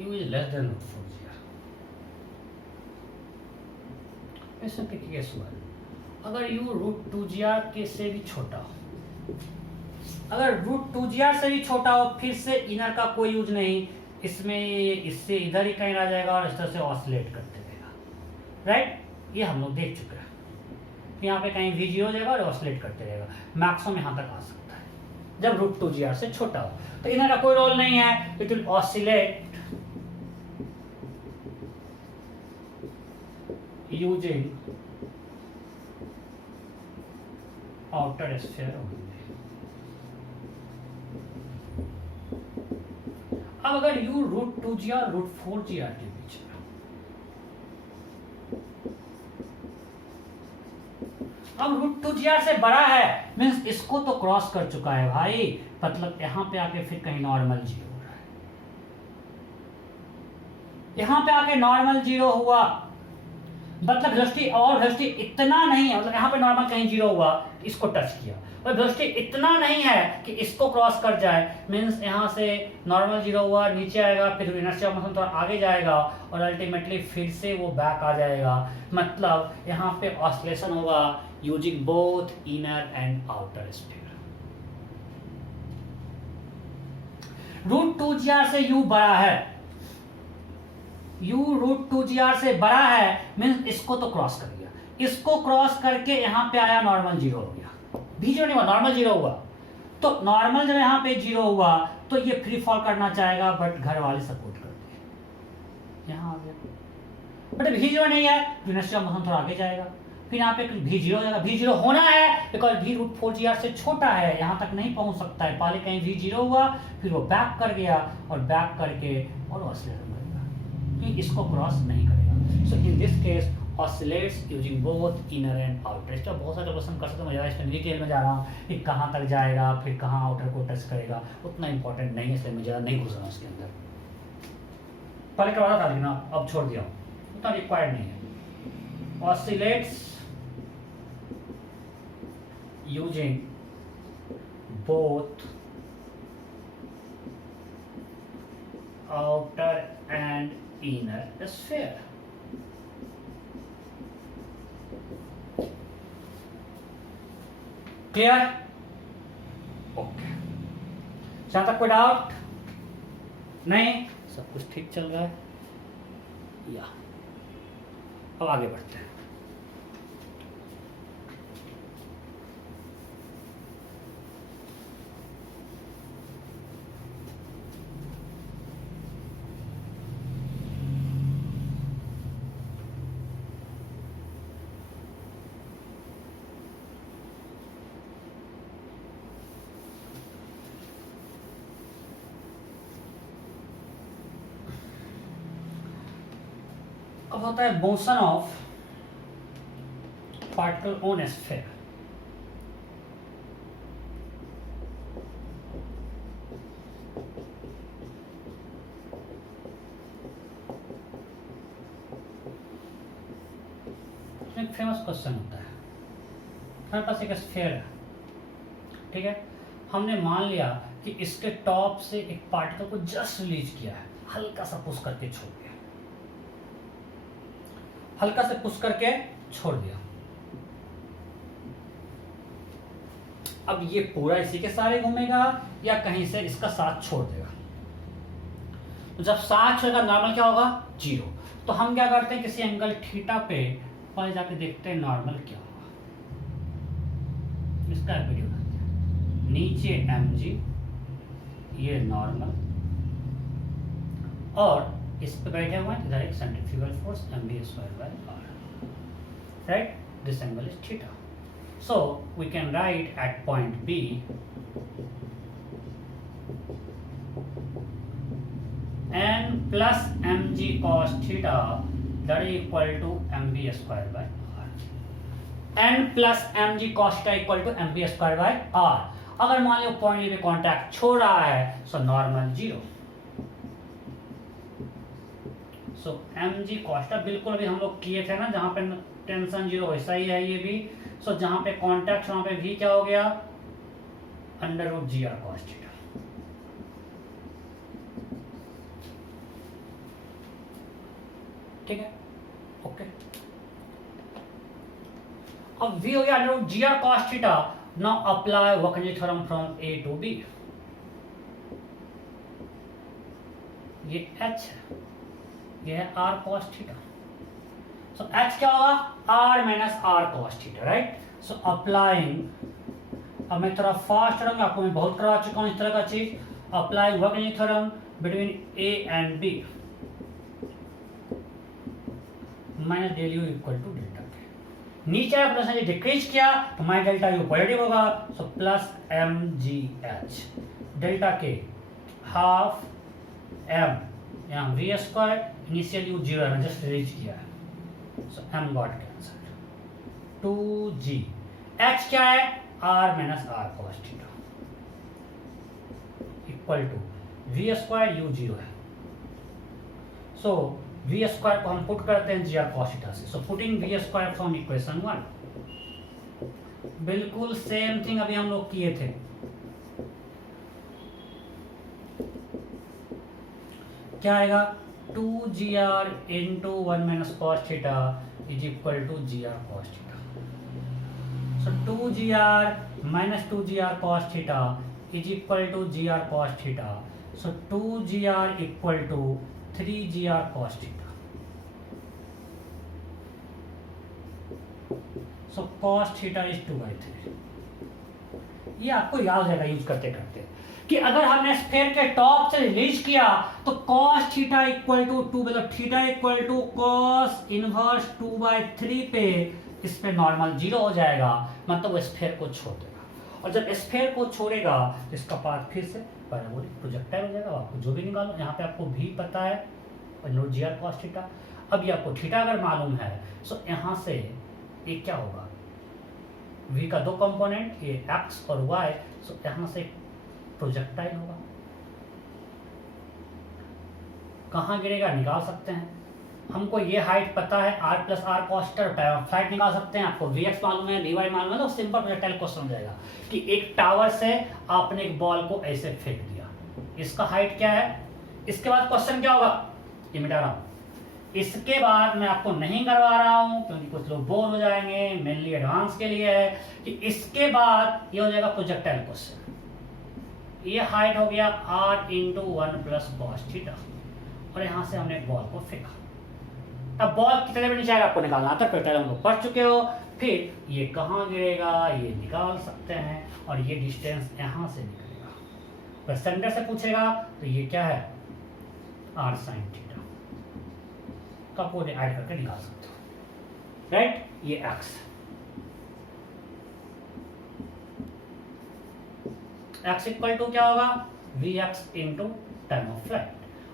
u is less than root 4 ऐसा केस हुआ। अगर u रूट 2gr के से भी छोटा हो, अगर रूट 2gr से भी छोटा हो, फिर से इनर का कोई यूज नहीं, इसमें इससे इधर ही कहीं आ जाएगा और इस तरह से ऑसिलेट करते रहेगा, राइट। ये हम लोग देख चुके हैं, यहाँ पे कहीं v0 हो जाएगा और ऑसिलेट करते रहेगा, मैक्सिमम यहाँ तक आ सकता है जब रूट 2gr से छोटा हो। तो इनर का कोई रोल नहीं है, it will oscillate using outer sphere only. अब अगर u root 2gr root 4gr के बीच में, अब रूट 2gr से बड़ा है, मीन्स इसको तो क्रॉस कर चुका है भाई, मतलब यहां पे आके फिर कहीं नॉर्मल जीरो हो रहा है, यहां पे आके नॉर्मल जीरो हुआ, मतलब वेलोसिटी और वेलोसिटी इतना नहीं है, मतलब यहाँ पे नॉर्मल कहीं जीरो हुआ, इसको टच किया, और वेलोसिटी इतना नहीं है कि इसको क्रॉस कर जाए, मींस यहाँ से नॉर्मल जीरो हुआ, नीचे आएगा, फिर इनर्शिया मोशन थोड़ा आगे जाएगा और अल्टीमेटली फिर से वो बैक आ जाएगा, मतलब यहाँ पे ऑसिलेशन होगा using both inner and outer sphere. Root 2gr से u बड़ा है, u रूट 2gr से बड़ा है, मीन्स इसको तो क्रॉस कर गया, इसको क्रॉस करके यहाँ पे आया, नॉर्मल जीरो हो गया, भी जीरो नहीं हुआ, नॉर्मल जीरो हुआ, तो नॉर्मल जब यहाँ पे जीरो हुआ तो ये फ्री फॉल करना चाहेगा, बट घर वाले सपोर्ट करते हैं, यहाँ आ गया, बट भी जीरो नहीं है, इनर्शिया मोशन थोड़ा आगे जाएगा, फिर यहाँ पे भी जीरो हो जाएगा, भी जीरो होना है बिकॉज भी रूट 4gr से छोटा है, यहाँ तक नहीं पहुंच सकता है, पहले कहीं भी जीरो हुआ, फिर वो बैक कर गया और बैक करके और ऑसिलेशन करेगा, इसको क्रॉस नहीं करेगा। So in this case oscillates using both inner and outer. इसका बहुत सारे क्वेश्चन कर सकते हैं, मैं इसमें डिटेल में जा रहा हूँ कि कहाँ तक जाएगा, फिर कहाँ आउटर को टच करेगा, उतना इंपॉर्टेंट नहीं है, इसलिए मैं ज़्यादा नहीं घुस रहा हूँ इसके अंदर। पहले करवाना था लेकिन अब छोड़ दिया हूँ, उतना रिक्वायर्ड नहीं है। Oscillates using both outer and inner sphere. Clear? Okay. जहां तक कोई डाउट नहीं, सब कुछ ठीक चल रहा है, या अब आगे बढ़ते हैं। अब होता है motion of particle on sphere. एक फेमस क्वेश्चन होता है, हमारे पास एक स्फीयर है, ठीक है, हमने मान लिया कि इसके टॉप से एक पार्टिकल को जस्ट रिलीज किया है, हल्का सा पुश करके छोड़ दिया, हल्का से पुश करके छोड़ दिया। अब ये पूरा इसी के सारे घूमेगा या कहीं से इसका साथ छोड़ देगा। तो जब साथ छोड़ेगा नॉर्मल क्या होगा, जीरो। तो हम क्या करते हैं, किसी एंगल थीटा पे पहले जाके देखते हैं नॉर्मल क्या होगा, इसका वीडियो बनाते हैं। नीचे mg, ये नॉर्मल, और इस पे बैठे हुए हैं, इधर एक centrifugal force mv² by r, right, this angle is theta. So we can write at point B n plus mg cos theta that is equal to mb square by r. n plus mg cos theta equal to mb square by r. अगर मान लो point पे contact छोड़ रहा है so normal zero. सो mg cos theta बिल्कुल अभी हम लोग किए थे ना, जहां पे टेंशन जीरो वैसा ही है ये भी. सो जहां पे कांटेक्ट वहां पे v क्या हो गया, अंडर रूट जी आर cos theta. ठीक है, ओके. अब v हो गया under root ji R cos theta. Now apply work energy theorem from a to b. ये h है, ये है r cos theta. सो h क्या होगा, r minus r cos theta, right. So applying, अब मैं थोड़ा फास्ट रहा हूँ, आपको मैं बहुत करवा चुका हूँ इस तरह का चीज. Apply work energy theorem between a and b minus del you equal to delta K. नीचे आपने डिक्रीज किया तो माइनस डेल्टा यू पॉजिटिव होगा. So plus M G H delta K half M, यहाँ V square, initial U zero है, just reach किया है. So M got cancelled. 2g H क्या है, R minus R cos theta equal to V square, U zero है. So we square को हम put करते हैं जी आर कॉस थीटा से. So putting v square from equation 1, बिल्कुल सेम थिंग अभी हम लोग किए थे. क्या आएगा, 2gr into 1 minus cos theta is equal to g are cos theta. So 2gr minus 2gr cos theta is equal to g are cos theta. So 2gr equal to 3gr cos theta. So cos theta is 2/3. ये आपको याद रहेगा use करते करते कि अगर हमने sphere के टॉप से रिलीज किया तो cos थीटा इक्वल टू 2, मतलब theta equal to cos inverse 2/3 पे इस पे नॉर्मल जीरो हो जाएगा, मतलब वो स्फीयर को छोड़ देगा. और जब स्फीयर को छोड़ेगा इसका पाथ फिर से पैराबोलिक प्रोजेक्टाइल हो जाएगा. आपको जो भी निकालो, यहाँ पे आपको भी पता है naught g are cos theta. अब ये आपको थीटा अगर मालूम है सो यहाँ से ये क्या होगा, v का दो कंपोनेंट, ये x और y. सो यहाँ से प्रोजेक्टाइल होगा, कहाँ गिरेगा निकाल सकते हैं. हमको ये हाइट पता है r plus are cos theta, flight निकाल सकते हैं. आपको vx मालूम है, dy मालूम है, तो सिंपल प्रोजेक्टाइल क्वेश्चन हो जाएगा कि एक टावर से आपने एक बॉल को ऐसे फेंक दिया, इसका हाइट क्या है. इसके बाद क्वेश्चन क्या होगा, ये मिटा रहा हूं. इसके बाद मैं आपको नहीं करवा रहा हूं क्योंकि कुछ लोग बोर हो जाएंगे, मेनली एडवांस के लिए है कि इसके बाद ये हो जाएगा प्रोजेक्टाइल क्वेश्चन. ये हाइट हो गया r into 1 plus cos theta, और यहाँ से हमने बॉल को फेंका. अब बॉल कितने में नीचे आएगा आपको निकालना था, प्रोजेक्टाइल हम लोग पढ़ चुके हो. फिर ये कहाँ गिरेगा ये निकाल सकते हैं, और ये डिस्टेंस यहाँ से निकलेगा. अगर सेंटर से पूछेगा तो ये क्या है, r साइन थीटा का पूरे ऐड करके निकाल सकते हो, राइट. ये x x इक्वल टू क्या होगा, vx into time of flight.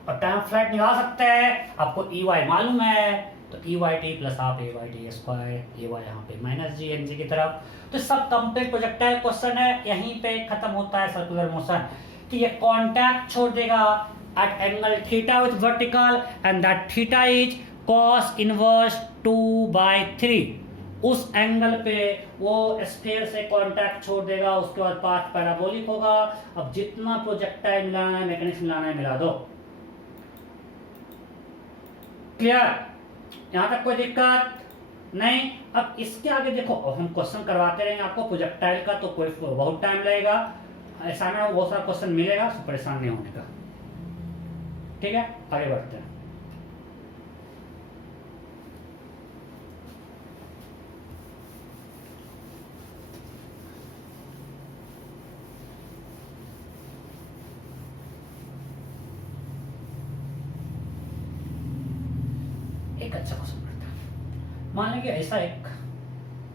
और टाइम ऑफ फ्लाइट निकाल सकते हैं, आपको ey मालूम है तो ey प्लस आप ay स्क्वायर, ay यहाँ पे माइनस जी एन जी की तरफ. तो सब कंप्लीट प्रोजेक्टाइल क्वेश्चन है. यहीं पे खत्म होता है सर्कुलर मोशन कि ये कॉन्टैक्ट छोड़ देगा at angle theta with vertical and that theta is cos inverse 2/3. उस एंगल पे वो स्फीयर से कांटेक्ट छोड़ देगा, उसके बाद पाथ पैराबोलिक होगा. अब जितना प्रोजेक्टाइल मिलाना है, मैकेनिक्स मिलाना है, मिला दो. क्लियर, यहाँ तक कोई दिक्कत नहीं. अब इसके आगे देखो, अब हम क्वेश्चन करवाते रहेंगे आपको प्रोजेक्टाइल का, तो कोई बहुत टाइम लगेगा. असाइनमेंट में बहुत सारा क्वेश्चन मिलेगा, तो परेशान नहीं होने का. ठीक है, आगे बढ़ते हैं. एक अच्छा क्वेश्चन करता है. मान लीजिए ऐसा एक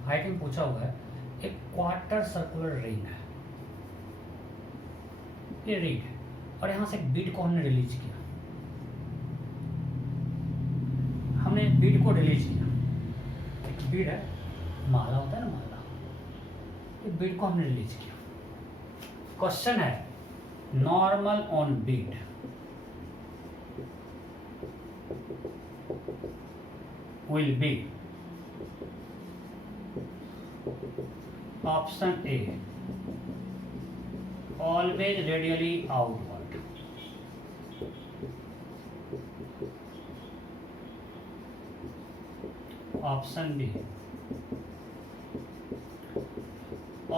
हाइट में पूछा हुआ है, क्वार्टर सर्कुलर रिंग है, ये रिंग है, और यहाँ से एक बीड को हमने रिलीज किया, हमने बीड को रिलीज किया, एक बीड है, माला होता है ना माला, ये बीड को हमने रिलीज किया। क्वेश्चन है normal on Beed, will be option A always radially outward, option B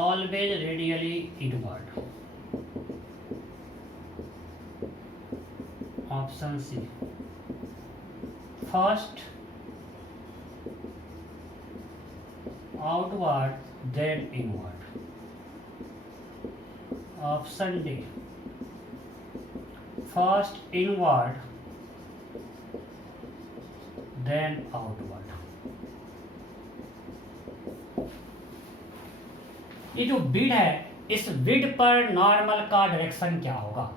always radially inward, option C first outward then inward, option D first inward then outward। ये जो बीड है, इस बीड पर नॉर्मल का डायरेक्शन क्या होगा?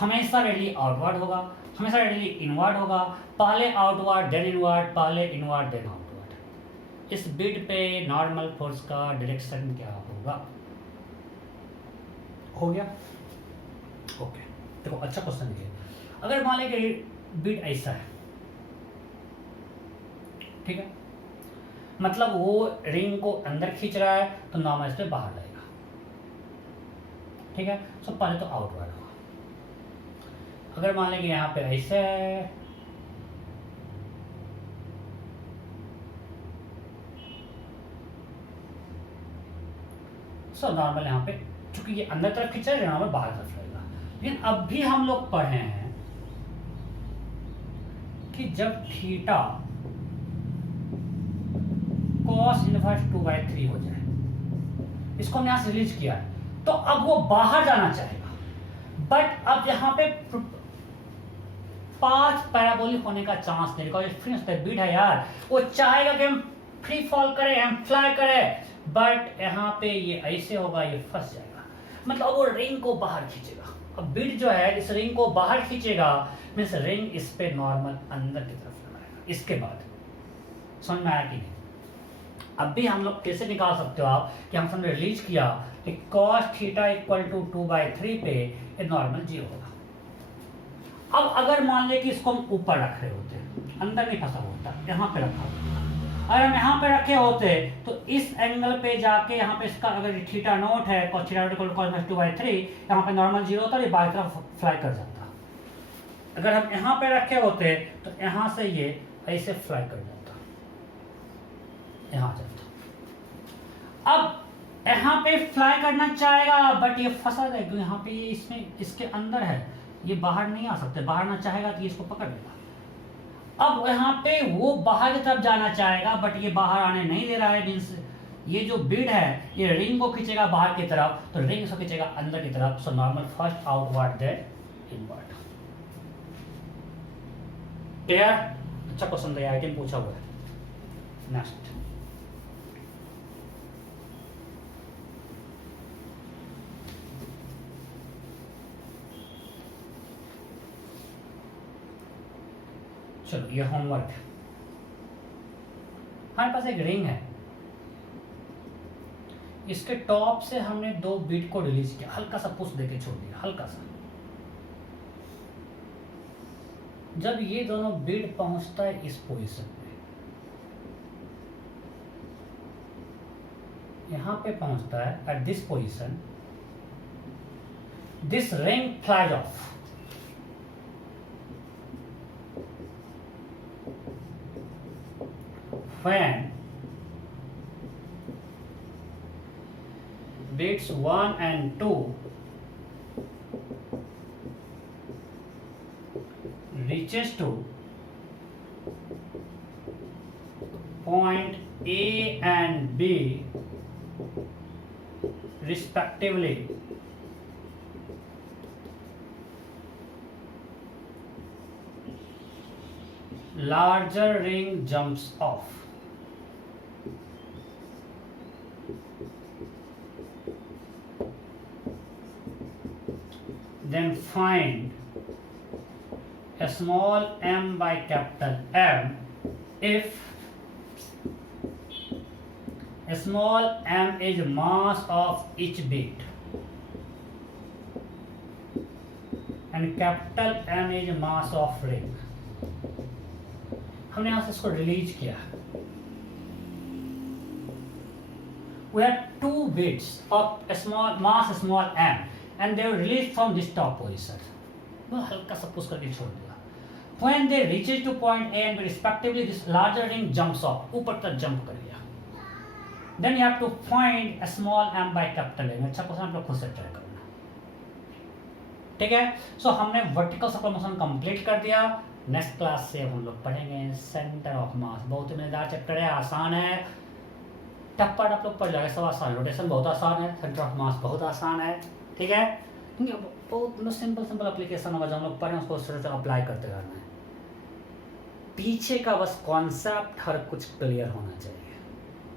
हमेशा रेडियली आउटवर्ड होगा, हमेशा रेडियली इनवर्ड होगा, पहले आउटवर्ड देन इनवर्ड, पहले इनवर्ड देन आउटवर्ड। इस बीड पे नॉर्मल फोर्स का डायरेक्शन क्या होगा? हो गया? ओके, देखो अच्छा क्वेश्चन है। अगर मान लें कि बीड ऐसा है, ठीक है, मतलब वो रिंग को अंदर खींच रहा है तो नॉर्मल से बाहर जाएगा, ठीक है। सो पहले तो आउटवर्ड होगा। अगर मान लें कि यहाँ पे ऐसे है, सो नॉर्मल यहाँ पे चूंकि ये अंदर तरफ खींचा है, नॉर्मल बाहर तरफ रहेगा। लेकिन अब भी हम लोग पढ़े हैं कि जब थीटा cos इनवर्स 2/3 हो जाए, इसको हमने यहाँ से रिलीज किया है, तो अब वो बाहर जाना चाहेगा, बट अब यहाँ पे पाथ पैराबोलिक होने का चांस नहीं, बिकॉज फ्री बीड है यार, वो चाहेगा कि हम फ्री फॉल करें, हम फ्लाई करें, बट यहाँ पे ये ऐसे होगा, ये फंस जाएगा, मतलब वो रिंग को बाहर खींचेगा। अब बीड जो है इस रिंग को बाहर खींचेगा, मीन्स रिंग इस पे नॉर्मल अंदर की तरफ लगाएगा। इसके बाद समझ में आया कि नहीं? अब भी हम लोग कैसे निकाल सकते हो आप कि हम हमने रिलीज किया कि cos थीटा इक्वल टू 2/3 पे ये नॉर्मल 0 होगा। अब अगर मान ले कि इसको हम ऊपर रख रहे होते, अंदर नहीं फंसा होता, यहाँ पे रखा होता, अगर हम यहाँ पे रखे होते तो इस एंगल पे जाके यहाँ पे इसका अगर थीटा नोट है, cos theta equal to cos 2/3, यहाँ पे नॉर्मल 0 होता, ये बाहर तरफ फ्लाई कर जाता। अगर हम यहाँ पे रखे होते तो यहाँ से ये ऐसे फ्लाई कर जाता, यहाँ जाता। अब यहाँ पे फ्लाई करना चाहेगा, बट ये फंसा जाएगा क्योंकि यहाँ पे ये इसमें इसके अंदर है, ये बाहर नहीं आ सकते, बाहर ना चाहेगा तो ये इसको पकड़ लेगा। अब यहाँ पे वो बाहर की तरफ जाना चाहेगा, बट ये बाहर आने नहीं दे रहा है, मीन्स ये जो बीड है ये रिंग को खींचेगा बाहर की तरफ, तो रिंग से खींचेगा अंदर की तरफ। So normal first outward then inward. Clear? अच्छा क्वेश्चन था, आइटम पूछा हुआ है। नेक्स्ट, चलो ये होमवर्क है। हमारे पास एक रिंग है, इसके टॉप से हमने 2 बीट को रिलीज किया, हल्का सा पुश देके छोड़ दिया, हल्का सा। जब ये दोनों बीट पहुंचता है इस पोजीशन पे, यहां पे पहुंचता है at this position, this ring flies of. When bits 1 and 2 reaches to point A and B respectively, larger ring jumps off। then find a small m by capital M if a small m is mass of each bit and capital M is mass of ring. हमने यहाँ से इसको release किया. We had 2 bits of a small mass small m and they were released from this top position. वो हल्का सा push करके छोड़ दिया. When they reaches to point A and B respectively, this larger ring jumps off. ऊपर तक jump कर गया. Then you have to find a small m by capital M. अच्छा क्वेश्चन आप लोग खुद से ट्राई करना. ठीक है? So हमने वर्टिकल सर्कुलर मोशन कंप्लीट कर दिया. नेक्स्ट क्लास से हम लोग पढ़ेंगे सेंटर ऑफ मास. बहुत ही मजेदार चैप्टर है, आसान है. टफ पार्ट आप लोग पढ़ जाएगा, सब आसान. रोटेशन बहुत आसान है, सेंटर ऑफ मास बहुत आसान है. ठीक है? बहुत सिंपल एप्लीकेशन होगा जो हम लोग पढ़ें उसको उस तरह से अप्लाई करते रहना है. पीछे का बस कॉन्सेप्ट हर कुछ क्लियर होना चाहिए.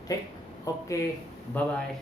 ठीक? Okay, bye bye.